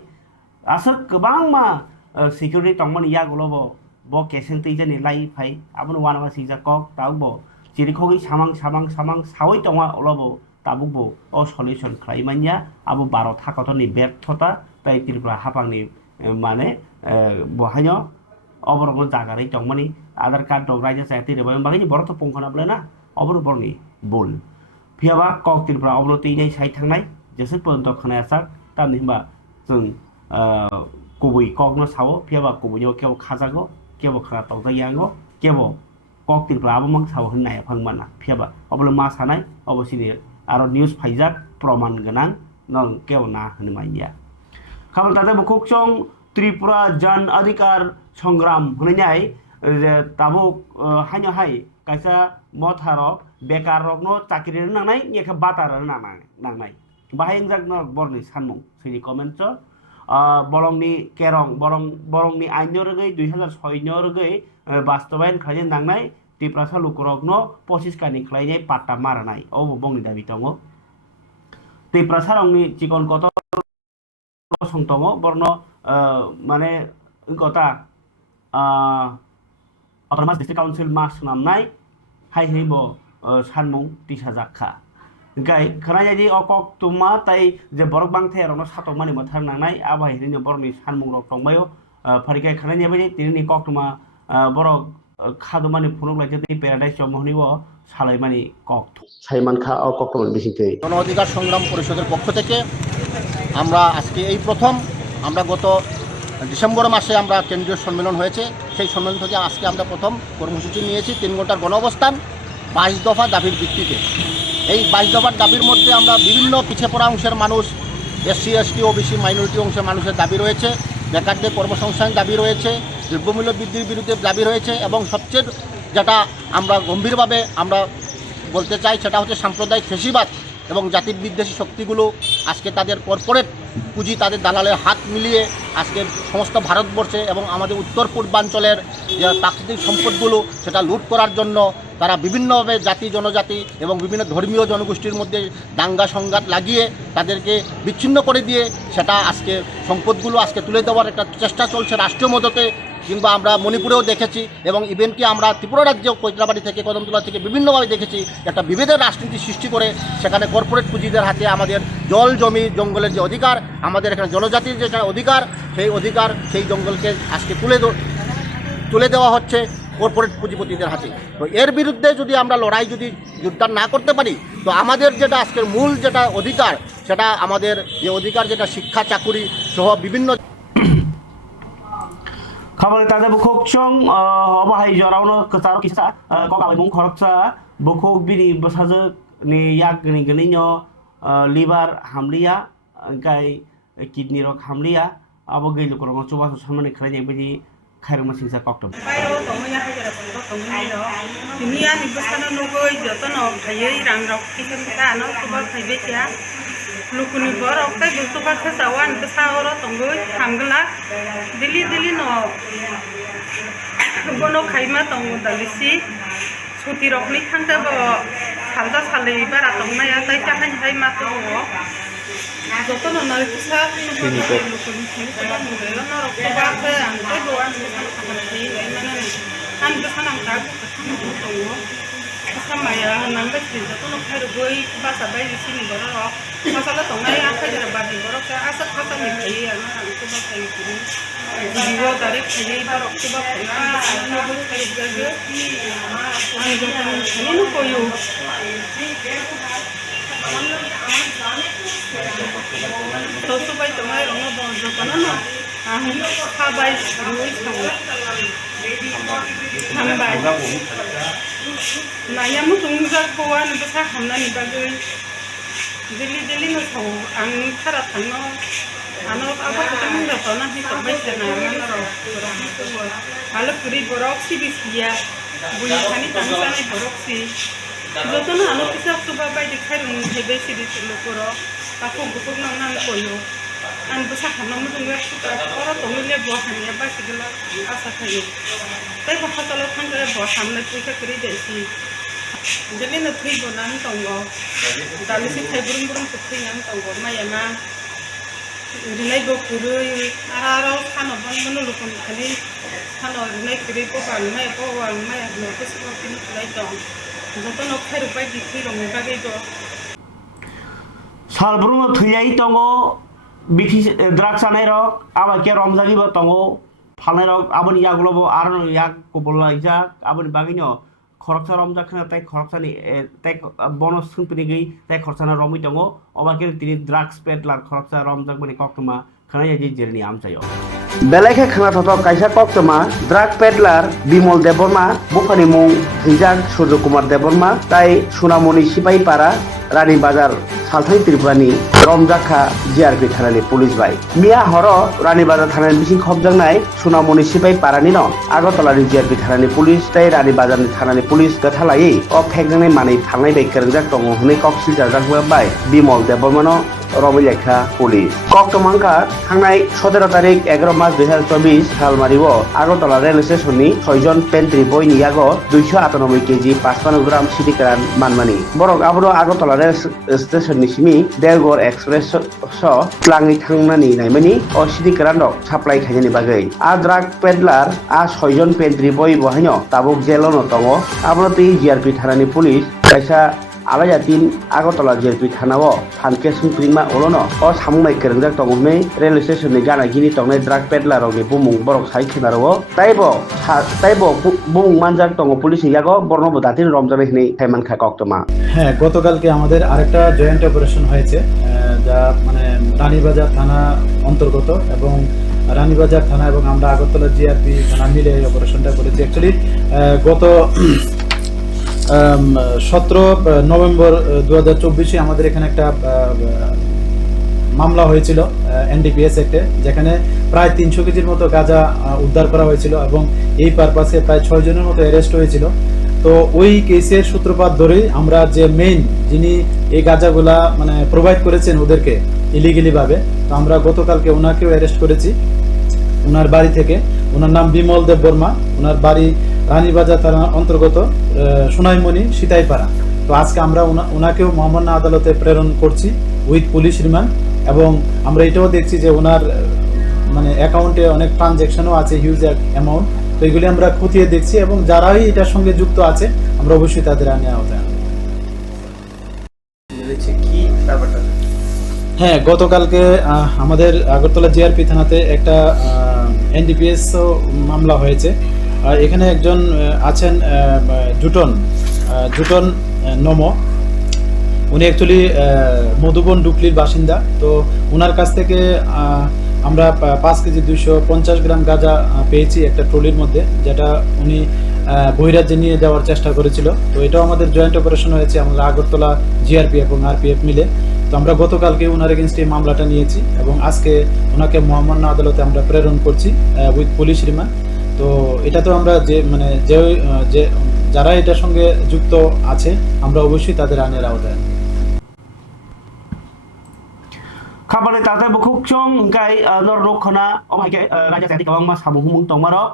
asuk kebang ma security tongmani ya golo bo keseng ti jani lai phai abun wana ma sija kok tau bo jiri khogi samang sawai tonga olobo tabuk bo o solution khlai manya abo 12 thakoto ni berthota tai tirpura hapang ni mane bohanyo অবরঙ্গ জাগারই টংমানি আধার কার্ড দং রাইজা সাইতে রে বাকি বড় তো পংখনা বলে না অবর বরনি বল ফিয়াবা কক তিরপ্রা অবরতি যাই সাই থাংনাই যেসে পর্যন্ত খনায়া সাক তামনি হবা जों কুবুই ককনো সাও ফিয়াবা কুবুইও কেও খাজাগো কেও খা তজায়াঙ্গো কেও কক তিরপ্রা আবমং সাও হন্নাय ফাংমানা ফিয়াবা অবল মা সানাय অবসিনি আর নিউজ ফাইজাক প্রমাণ গনাং নং কেও না হনমাইয়া খাবার তাতে বকুকচং त्रिपुरा जन अधिकार संग्राम होनाय ताबुक हाइनो हाइ कायसा मथारक बेकार रकनो चाकरि नांनाय नेखा बातार नांनाय बाहाय जाक बरनि सानमुं सैनि कमेन्ट बरंनि केरं बरंनि आइनो रगै 2006 नो रगै बास्तबायन खायनो नांनाय त्रिपुरा सालुकरकनो 25 कानि खलायनाय पाट्टा मारनाय अबो बंनि दाबि दङ त्रिपुरा सारंनि चिकन कत संतंगो बरनो माने गता अटोनमास डिस्ट्रिक्ट काउन्सिल मास नामनाय हाइ हेबो सानमुं तिसा जाखा गाय खनायदि अकक तुमा ताइ जे बरक बांथे रनो सातक मानि मथार नांनाय आबाय हिनि बरनि सानमुं रक तंबायो फारिगाय खनायनि बायदि तिनि कक तुमा बरक खादुमानि फुनुगलाय जे पेराडाइस जमहनिबो सालायमानि कक साइमानखा अकक तुमा बिसिते গণ অধিকার সংগ্রাম পরিষদের পক্ষ থেকে আমরা আজকে এই প্রথম আমরা গত ডিসেম্বর মাসে আমরা কেন্দ্রীয় সম্মেলন হয়েছে সেই সম্মেলন থেকে আজকে আমরা প্রথম কর্মসূচি নিয়েছি 3 ঘন্টার গণ অবস্থান 22 দফা দাবির ভিত্তিতে। এই 22 দফার দাবির মধ্যে আমরা বিভিন্ন পিছিয়ে পড়া অংশের মানুষ, এসসি এসটি ওবিসি মাইনরিটি অংশের মানুষের দাবি রয়েছে, বেকারদের কর্মসংস্থান দাবি রয়েছে, দ্রব্যমূল্য বৃদ্ধির বিরুদ্ধে দাবি রয়েছে, এবং সবচেয়ে যেটা আমরা গম্ভীরভাবে আমরা বলতে চাই সেটা হচ্ছে সাম্প্রদায়িক ফেসিবাদ এবং জাতির বিদ্বেষী শক্তিগুলো আজকে তাদের কর্পোরেট পুঁজি, তাদের দালালের হাত মিলিয়ে আজকে সমস্ত ভারতবর্ষে এবং আমাদের উত্তর পূর্বাঞ্চলের যে প্রাকৃতিক সম্পদগুলো সেটা লুট করার জন্য তারা বিভিন্নভাবে জাতি জনজাতি এবং বিভিন্ন ধর্মীয় জনগোষ্ঠীর মধ্যে দাঙ্গা সংঘাত লাগিয়ে তাদেরকে বিচ্ছিন্ন করে দিয়ে সেটা আজকে সম্পদগুলো আজকে তুলে দেওয়ার একটা চেষ্টা চলছে রাষ্ট্রীয় মদতে, কিংবা আমরা মণিপুরেও দেখেছি এবং ইভেন কি আমরা ত্রিপুরা রাজ্য কৈতলাবাড়ি থেকে কদমতলা থেকে বিভিন্নভাবে দেখেছি একটা বিভেদের রাজনীতি সৃষ্টি করে সেখানে কর্পোরেট পুঁজিদের হাতে আমাদের জল জমি জঙ্গলের যে অধিকার, আমাদের এখানে জনজাতির যে অধিকার, সেই জঙ্গলকে আজকে তুলে দেওয়া হচ্ছে কর্পোরেট পুঁজিপতিদের হাতে। তো এর বিরুদ্ধে যদি আমরা লড়াই যদি যোগদান না করতে পারি তো আমাদের যেটা আজকের মূল যেটা অধিকার, সেটা আমাদের যে অধিকার যেটা শিক্ষা চাকুরি সহ বিভিন্ন খাবার তাদের বুকুক চং অবাহাই জরাউনো কচারো কিসা ককালাই মুং খরকসা বুকুক বিনি বসাজো ni yak ni geniño liver hamliya gai kidney rok hamliya abo gei lokoro choba samane khrajai bidi khairma singsa koktom bayo tomoya hajara ko tomoya dunia ni bosana nogoi jotono phayei rang rok kisan ka no toba phaibe kya lukuni bor oktai bustoba khasawan to saoro tongoi hamgla dili no bono khaima tongo dalisi suti rokni khangta bo salda sale bara tongnaya tai chahan hai ma to jotono na kisa lukuni khangta bo no rok toba khe antai bo an an besanang ta tongo samaya nangga jotono khairu goi basa bai sini boro Masalah tongai apa jadi bagi borok ke asal kata mikai anak anak tu bagai ini. Jiwa dari kiri borok tu bagai anak anak kiri jaga. Anak jangan ini nu koyu. Tahu supaya tongai orang bangsa kanan na. Habai ruis kamu. Habai. Nanya mu tunggu kawan besar hamna ni bagai. Dili no tau ang thara thangno ano aba kita munda to na hi to bai sana na ro halo puri borok si bisia buni khani tansa ni borok si joto na ano kisa suba bai dikhai rung hebe si dis lokoro taku gupuk na nan koyo an basa khana mu tungwe suka ora to mile bo khani ba sigla asa khai tai ba hatalo khanga bo hamna tuika kri desi jadi na thui bonan tongo dali si thai burung burung thui nan tongo mayama rinai bo kurui araro khano bon bon lukun khali khano rinai kiri ko ban mai ko wang mai no ko si ko tin lai tong joto no khai rupai di thui rong ba ge go salbrung thuyai tongo bithi drugs anai rok aba ke romjagi ba tongo phalnai rok aboni yagulo bo arno yak ko bolai ja aboni bagino খরচা রমজা খানা তাই খরচানি তাই বনস খুনপিনি গই তাই খরচানা রমি দङ অবাকে তিনি ড্রাগস পেডলার খরচা রমজাক মানে কক্তমা খানাই যে জেরনি আমচাयो বেলাইখে খানা থত কাইসা কক্তমা ড্রাগ পেডলার বিমল দেববর্মা বুফানি মুং হিজাক সূর্যকুমার দেববর্মা তাই সোনামণি সিপাই পাড়া রানী বাজার সালথাই ত্রিপুরানি রমজাখা জিআরপি থানাनि পুলিশ বাই মিয়া হর রানী বাজার থানাनि বিসিং খবজাंनाय সোনামণি সিপাই পাড়ানি ন আগরতলাनि জিআরপি থানাनि পুলিশ তাই রানী বাজারनि থানাनि পুলিশ गथालायै अ फेंगांनाय मानै थांनाय बाय केरंजाक दङ हनै कक्सिल जाजाक बाय बिमल देबबर्मान रमिलेखा पुलिस कक्तमांका थांनाय 17 तारिख 11 मार्च 2024 सालमारिव আগরতলা रेल स्टेशननि 6 जन पेन्ट्री बयनि यागो 298 केजि 55 ग्राम सिटिकारान मानमानि बरक आबरो আগরতলা रेल स्टेशननि सिमी देवगड़ एक्सप्रेस स लाङै थांनानि नायमानि अ सिटिकारान दक साप्लाय खायनि बागै आ ड्राग पेडलार आ 6 जन पेन्ट्री बय बहायनो ताबुक जेलनो दङ आबरो ति जिआरपि थानानि पुलिस कायसा आलायातिन আগরতলা जिआरपि थानाव फानके सुंप्रिमा ओलनो अ सामुनाय केरंजाक दङनै रेल स्टेशननि गानागिनि दंनाय ड्राग पेडलारनि बुमुं बरक साइ खेनारव ताइबो बुमुं मानजाक दङ पुलिस यागो बर्णबो दातिन रमजान हिनै थाइमानखा कक्तमा হ্যাঁ গতকালকে আমাদের আরেকটা জয়েন্ট অপারেশন হয়েছে যা মানে রানীবাজার থানা অন্তর্গত এবং রানীবাজার থানা এবং আমরা আগরতলা জিআরপি থানা মিলে এই অপারেশনটা করেছি অ্যাকচুয়ালি গত 17 নভেম্বর 2024 আমাদের এখানে একটা মামলা হয়েছিল এনডিপিএস অ্যাক্টে যেখানে প্রায় 300 কেজির মতো গাঁজা উদ্ধার করা হয়েছিল এবং এই পারপাসে প্রায় 6 জনের মতো অ্যারেস্ট হয়েছিল তো ওই কেসের সূত্রপাত ধরেই আমরা যে মেইন যিনি এই গাঁজাগুলা মানে প্রোভাইড করেছেন ওদেরকে ইলিগালি ভাবে তো আমরা গতকালকে ওনাকেও অ্যারেস্ট করেছি ওনার বাড়ি থেকে ওনার নাম বিমল দেববর্মা ওনার বাড়ি রানীবাজার থানা অন্তর্গত সোনাইমণি সিতাইপাড়া তো আজকে আমরা ওনাকেও মহামান্য আদালতে প্রেরণ করছি উইথ পুলিশ রিমান্ড এবং আমরা এটাও দেখছি যে ওনার মানে অ্যাকাউন্টে অনেক ট্রানজ্যাকশনও আছে হিউজ অ্যামাউন্ট তো এগুলি আমরা খতিয়ে দেখছি এবং যারাই এটার সঙ্গে যুক্ত আছে আমরা অবশ্যই তাদের আইনের আওতায় আনব হ্যাঁ গতকালকে আমাদের আগরতলা জিআরপি থানাতে একটা এনডিপিএস মামলা হয়েছে এখানে একজন আছেন জুটন নমো উনি অ্যাকচুয়ালি মধুবন ডুকলির বাসিন্দা তো ওনার কাছ থেকে আমরা 5 কেজি 250 গ্রাম গাঁজা পেয়েছি একটা ট্রলির মধ্যে যেটা উনি বহিরাজ্যে নিয়ে যাওয়ার চেষ্টা করেছিল তো এটাও আমাদের জয়েন্ট অপারেশন হয়েছে আমরা আগরতলা জিআরপি এবং আরপিএফ মিলে তো আমরা গতকালকে ওনার এগেনস্টে এই মামলাটা নিয়েছি এবং আজকে ওনাকে মহামান্য আদালতে আমরা প্রেরণ করছি উইথ পুলিশ রিমান্ড তো এটা তো আমরা যে মানে যে যারা এটার সঙ্গে যুক্ত আছে আমরা অবশ্যই তাদের আইনের আওতায় খাবারে তাতে বুকুকচং গাই নররখনা অমাইকে রাজা জাতি গবাং মা সামুহুমুং তংমারক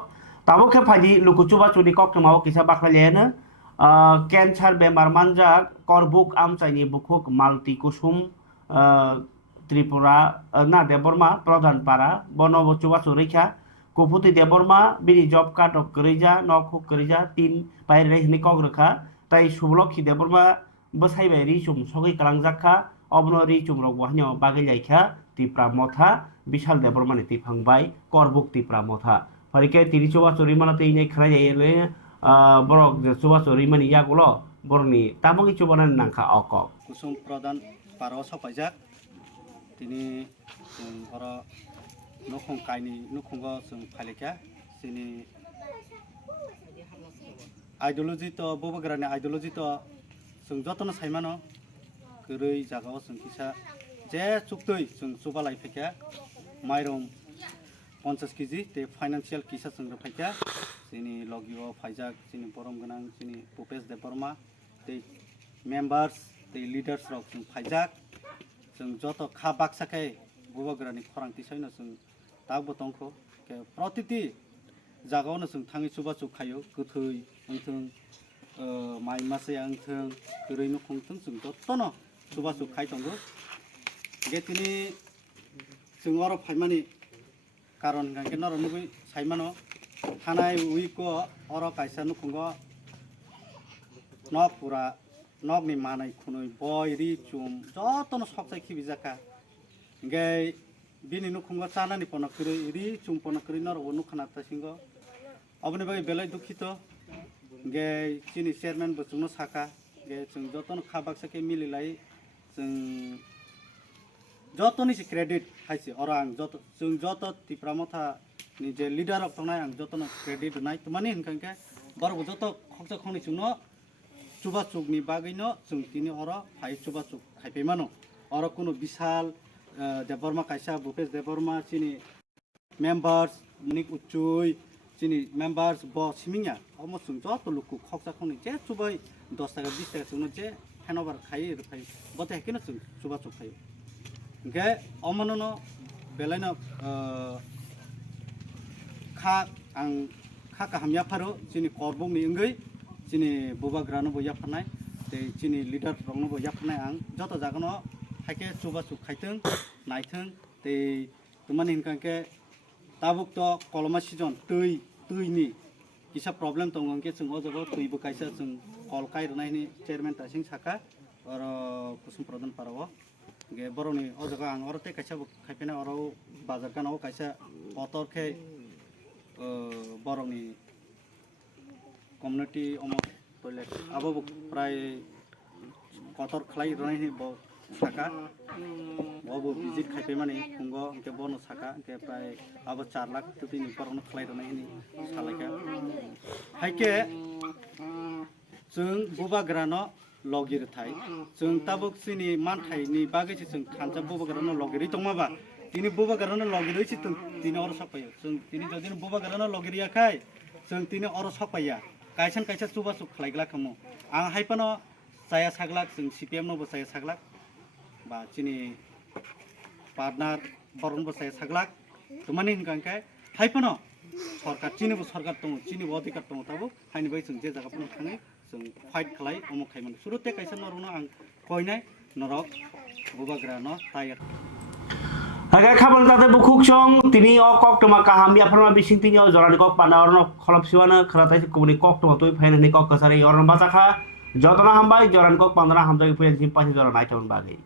তাবুকে ফাইদি লুকুচুবা চুনি কক্তমাও কিসা बाख्लायलेनो कैंसर बेमार मानजाक करबुक आमचाइनि बुकुक मालती कुसुम त्रिपुरा ना देबबर्मा प्रधान पारा बनब चुबाचु रैखा कुपुति देबबर्मा बिनि जब कार्ड करिजा नखु करिजा 3 बायरे हिनि कग्रखा ताई सुबलखि देबबर्मा बसाइबाय रिसुम सगै कालांजाखा অবনরি চুমরক বহানিও বাগৈ লাইখা তিপ্রা মথা বিশাল দেবরমানি তিফাংবাই করবুক তিপ্রা মথা হরিকে তিনি চুবা চুরিমানা তিনে খানা যাইলে বরক চুবা চুরিমানি ইয়াগুলো বরনি তামঙ্গি চুবানান নাংখা অকক কুসুম প্রধান পার সফাইজাক তিনি হর নখং কাইনি नखंग जों फालिखा जोंनि आइडियोलजि तो बबग्रानि आइडियोलजि तो जों जतन साइमानो गोरै जागाव जों किसा जे चुक्तै जों सुबा लाइफैखा माइरं 50 केजि ते फाइनान्शियल किसा जों फैखा जोंनि लगियो फाइजाक जोंनि बरम गोनां जोंनि भूपेश देबबर्मा ते मेम्बार्स ते लिडार्स रक जों फाइजाक जों जत खा बाक्साकै बबग्रानि खरांथि साइनो जों दाबो दंखौ प्रतिति जागावनो जों थाङै सुबा चुक खायो गोथै अंथों माइ मासे अंथों गोरैनो खुंथों जों जतन सुबा चुक खाय दंगो गेतिनि जों अर फाइमानि कारण गांके नरनबो साइमानो थानाय उइको अर कायसा नुखुंगो न पुरा नगनि मानाय खुनै बयरि चुम जतन सकसाय खिबिजाका गे bini nukhungo chana ni pono kiri ri chung pono kiri nor wonu khana tasingo aboni bai belai dukhito ge chini chairman bo chungno saka ge chung joton khabak sake mili lai chung jotoni si credit haisi orang jot chung joto tipramotha ni je leader ok tongnai ang jotono credit nai tumani hinkangke borbo joto khoksa khoni chungno chuba chukni bagino chung tini oro phai chuba chuk khaipe mano oro kono bishal Debbarma कायसा Bhupesh Debbarma चिनी मेम्बार्स निक उच्चुई चिनी मेम्बार्स ब सिमिंया अमसुं जत लुकु खक्सा खनि जे चुबै 10 टाका 20 टाका सुनो जे हेनोवर खाइ रुफाइ बते हेकिन सुं चुबा चुखाइ गे अमननो बेलायनो खा आं खा काहामया फारो चिनी करबुंनि इंगै चिनी बुबाग्रानो बया फानाय ते चिनी लिडार रंनो बया फानाय आं जत जागनो हाइके चुबा चुक खाइथों नायथों ते तुमानि हिनकांके ताबुक तो कलमा सिजन दैनि किसा प्रब्लेम दंगके जों अजगो दैबो कायसा जों कल कायरनायनि चेयरमैन तासिं साका और कुसुम प्रधान पाराव गे बरनि अजगो आं अरते कायसा खाइफेना अराव बाजार कानाव कायसा अतरखे बरनि कम्युनिटी अम टयलेट आबो प्राय कतर खलाय रनायनि ब साका बबो विजिट खाइफे माने खुंगो के बनो साका के प्राय अब 4 लाख तो तिनि परनो खलायरनाय नि सालायका हाइके जों बुबाग्रानो लगिर थाय जों ताबुक सिनि मानथायनि बागै जों खानजा बुबाग्रानो लगिरि दंमाबा तिनि बुबाग्रानो लगिरै छि तिनि अर सपायो जों तिनि जदिन बुबाग्रानो लगिरियाखाय जों तिनि अर सपाया कायसान कायसा सुबा सुख खलायग्ला खमो आं हाइपानो जाया सागलाक जों सीपीएम नो बसाया सागलाक बा चिनी पार्टनार बरन बसाया सागलाक तुमानि हिनकांके हाइपानो सरकार चिनिबो सरकार दङ चिनिबो अधिकार दङ ताबो हाइनि बै जों जे जागाफोराव थाङै जों फाइट खालाय अमु खायमोन सुरुते कायसा नरनो आं कयनाय नरक बुबाग्रानो तायर हागे खाबन जाते बुखुक सं तिनि अ कक्टमा काहाम या फरमा बिसिं तिनि अ जरानि कक पानावरनो खलपसिवानो खराताय कुबनि कक्टमा तोय फाइनानि कक कसारि अरन बाजाखा जतना हामबाय जरान कक 15 हामजाय फैन सिम पासि जरा नायथन बागै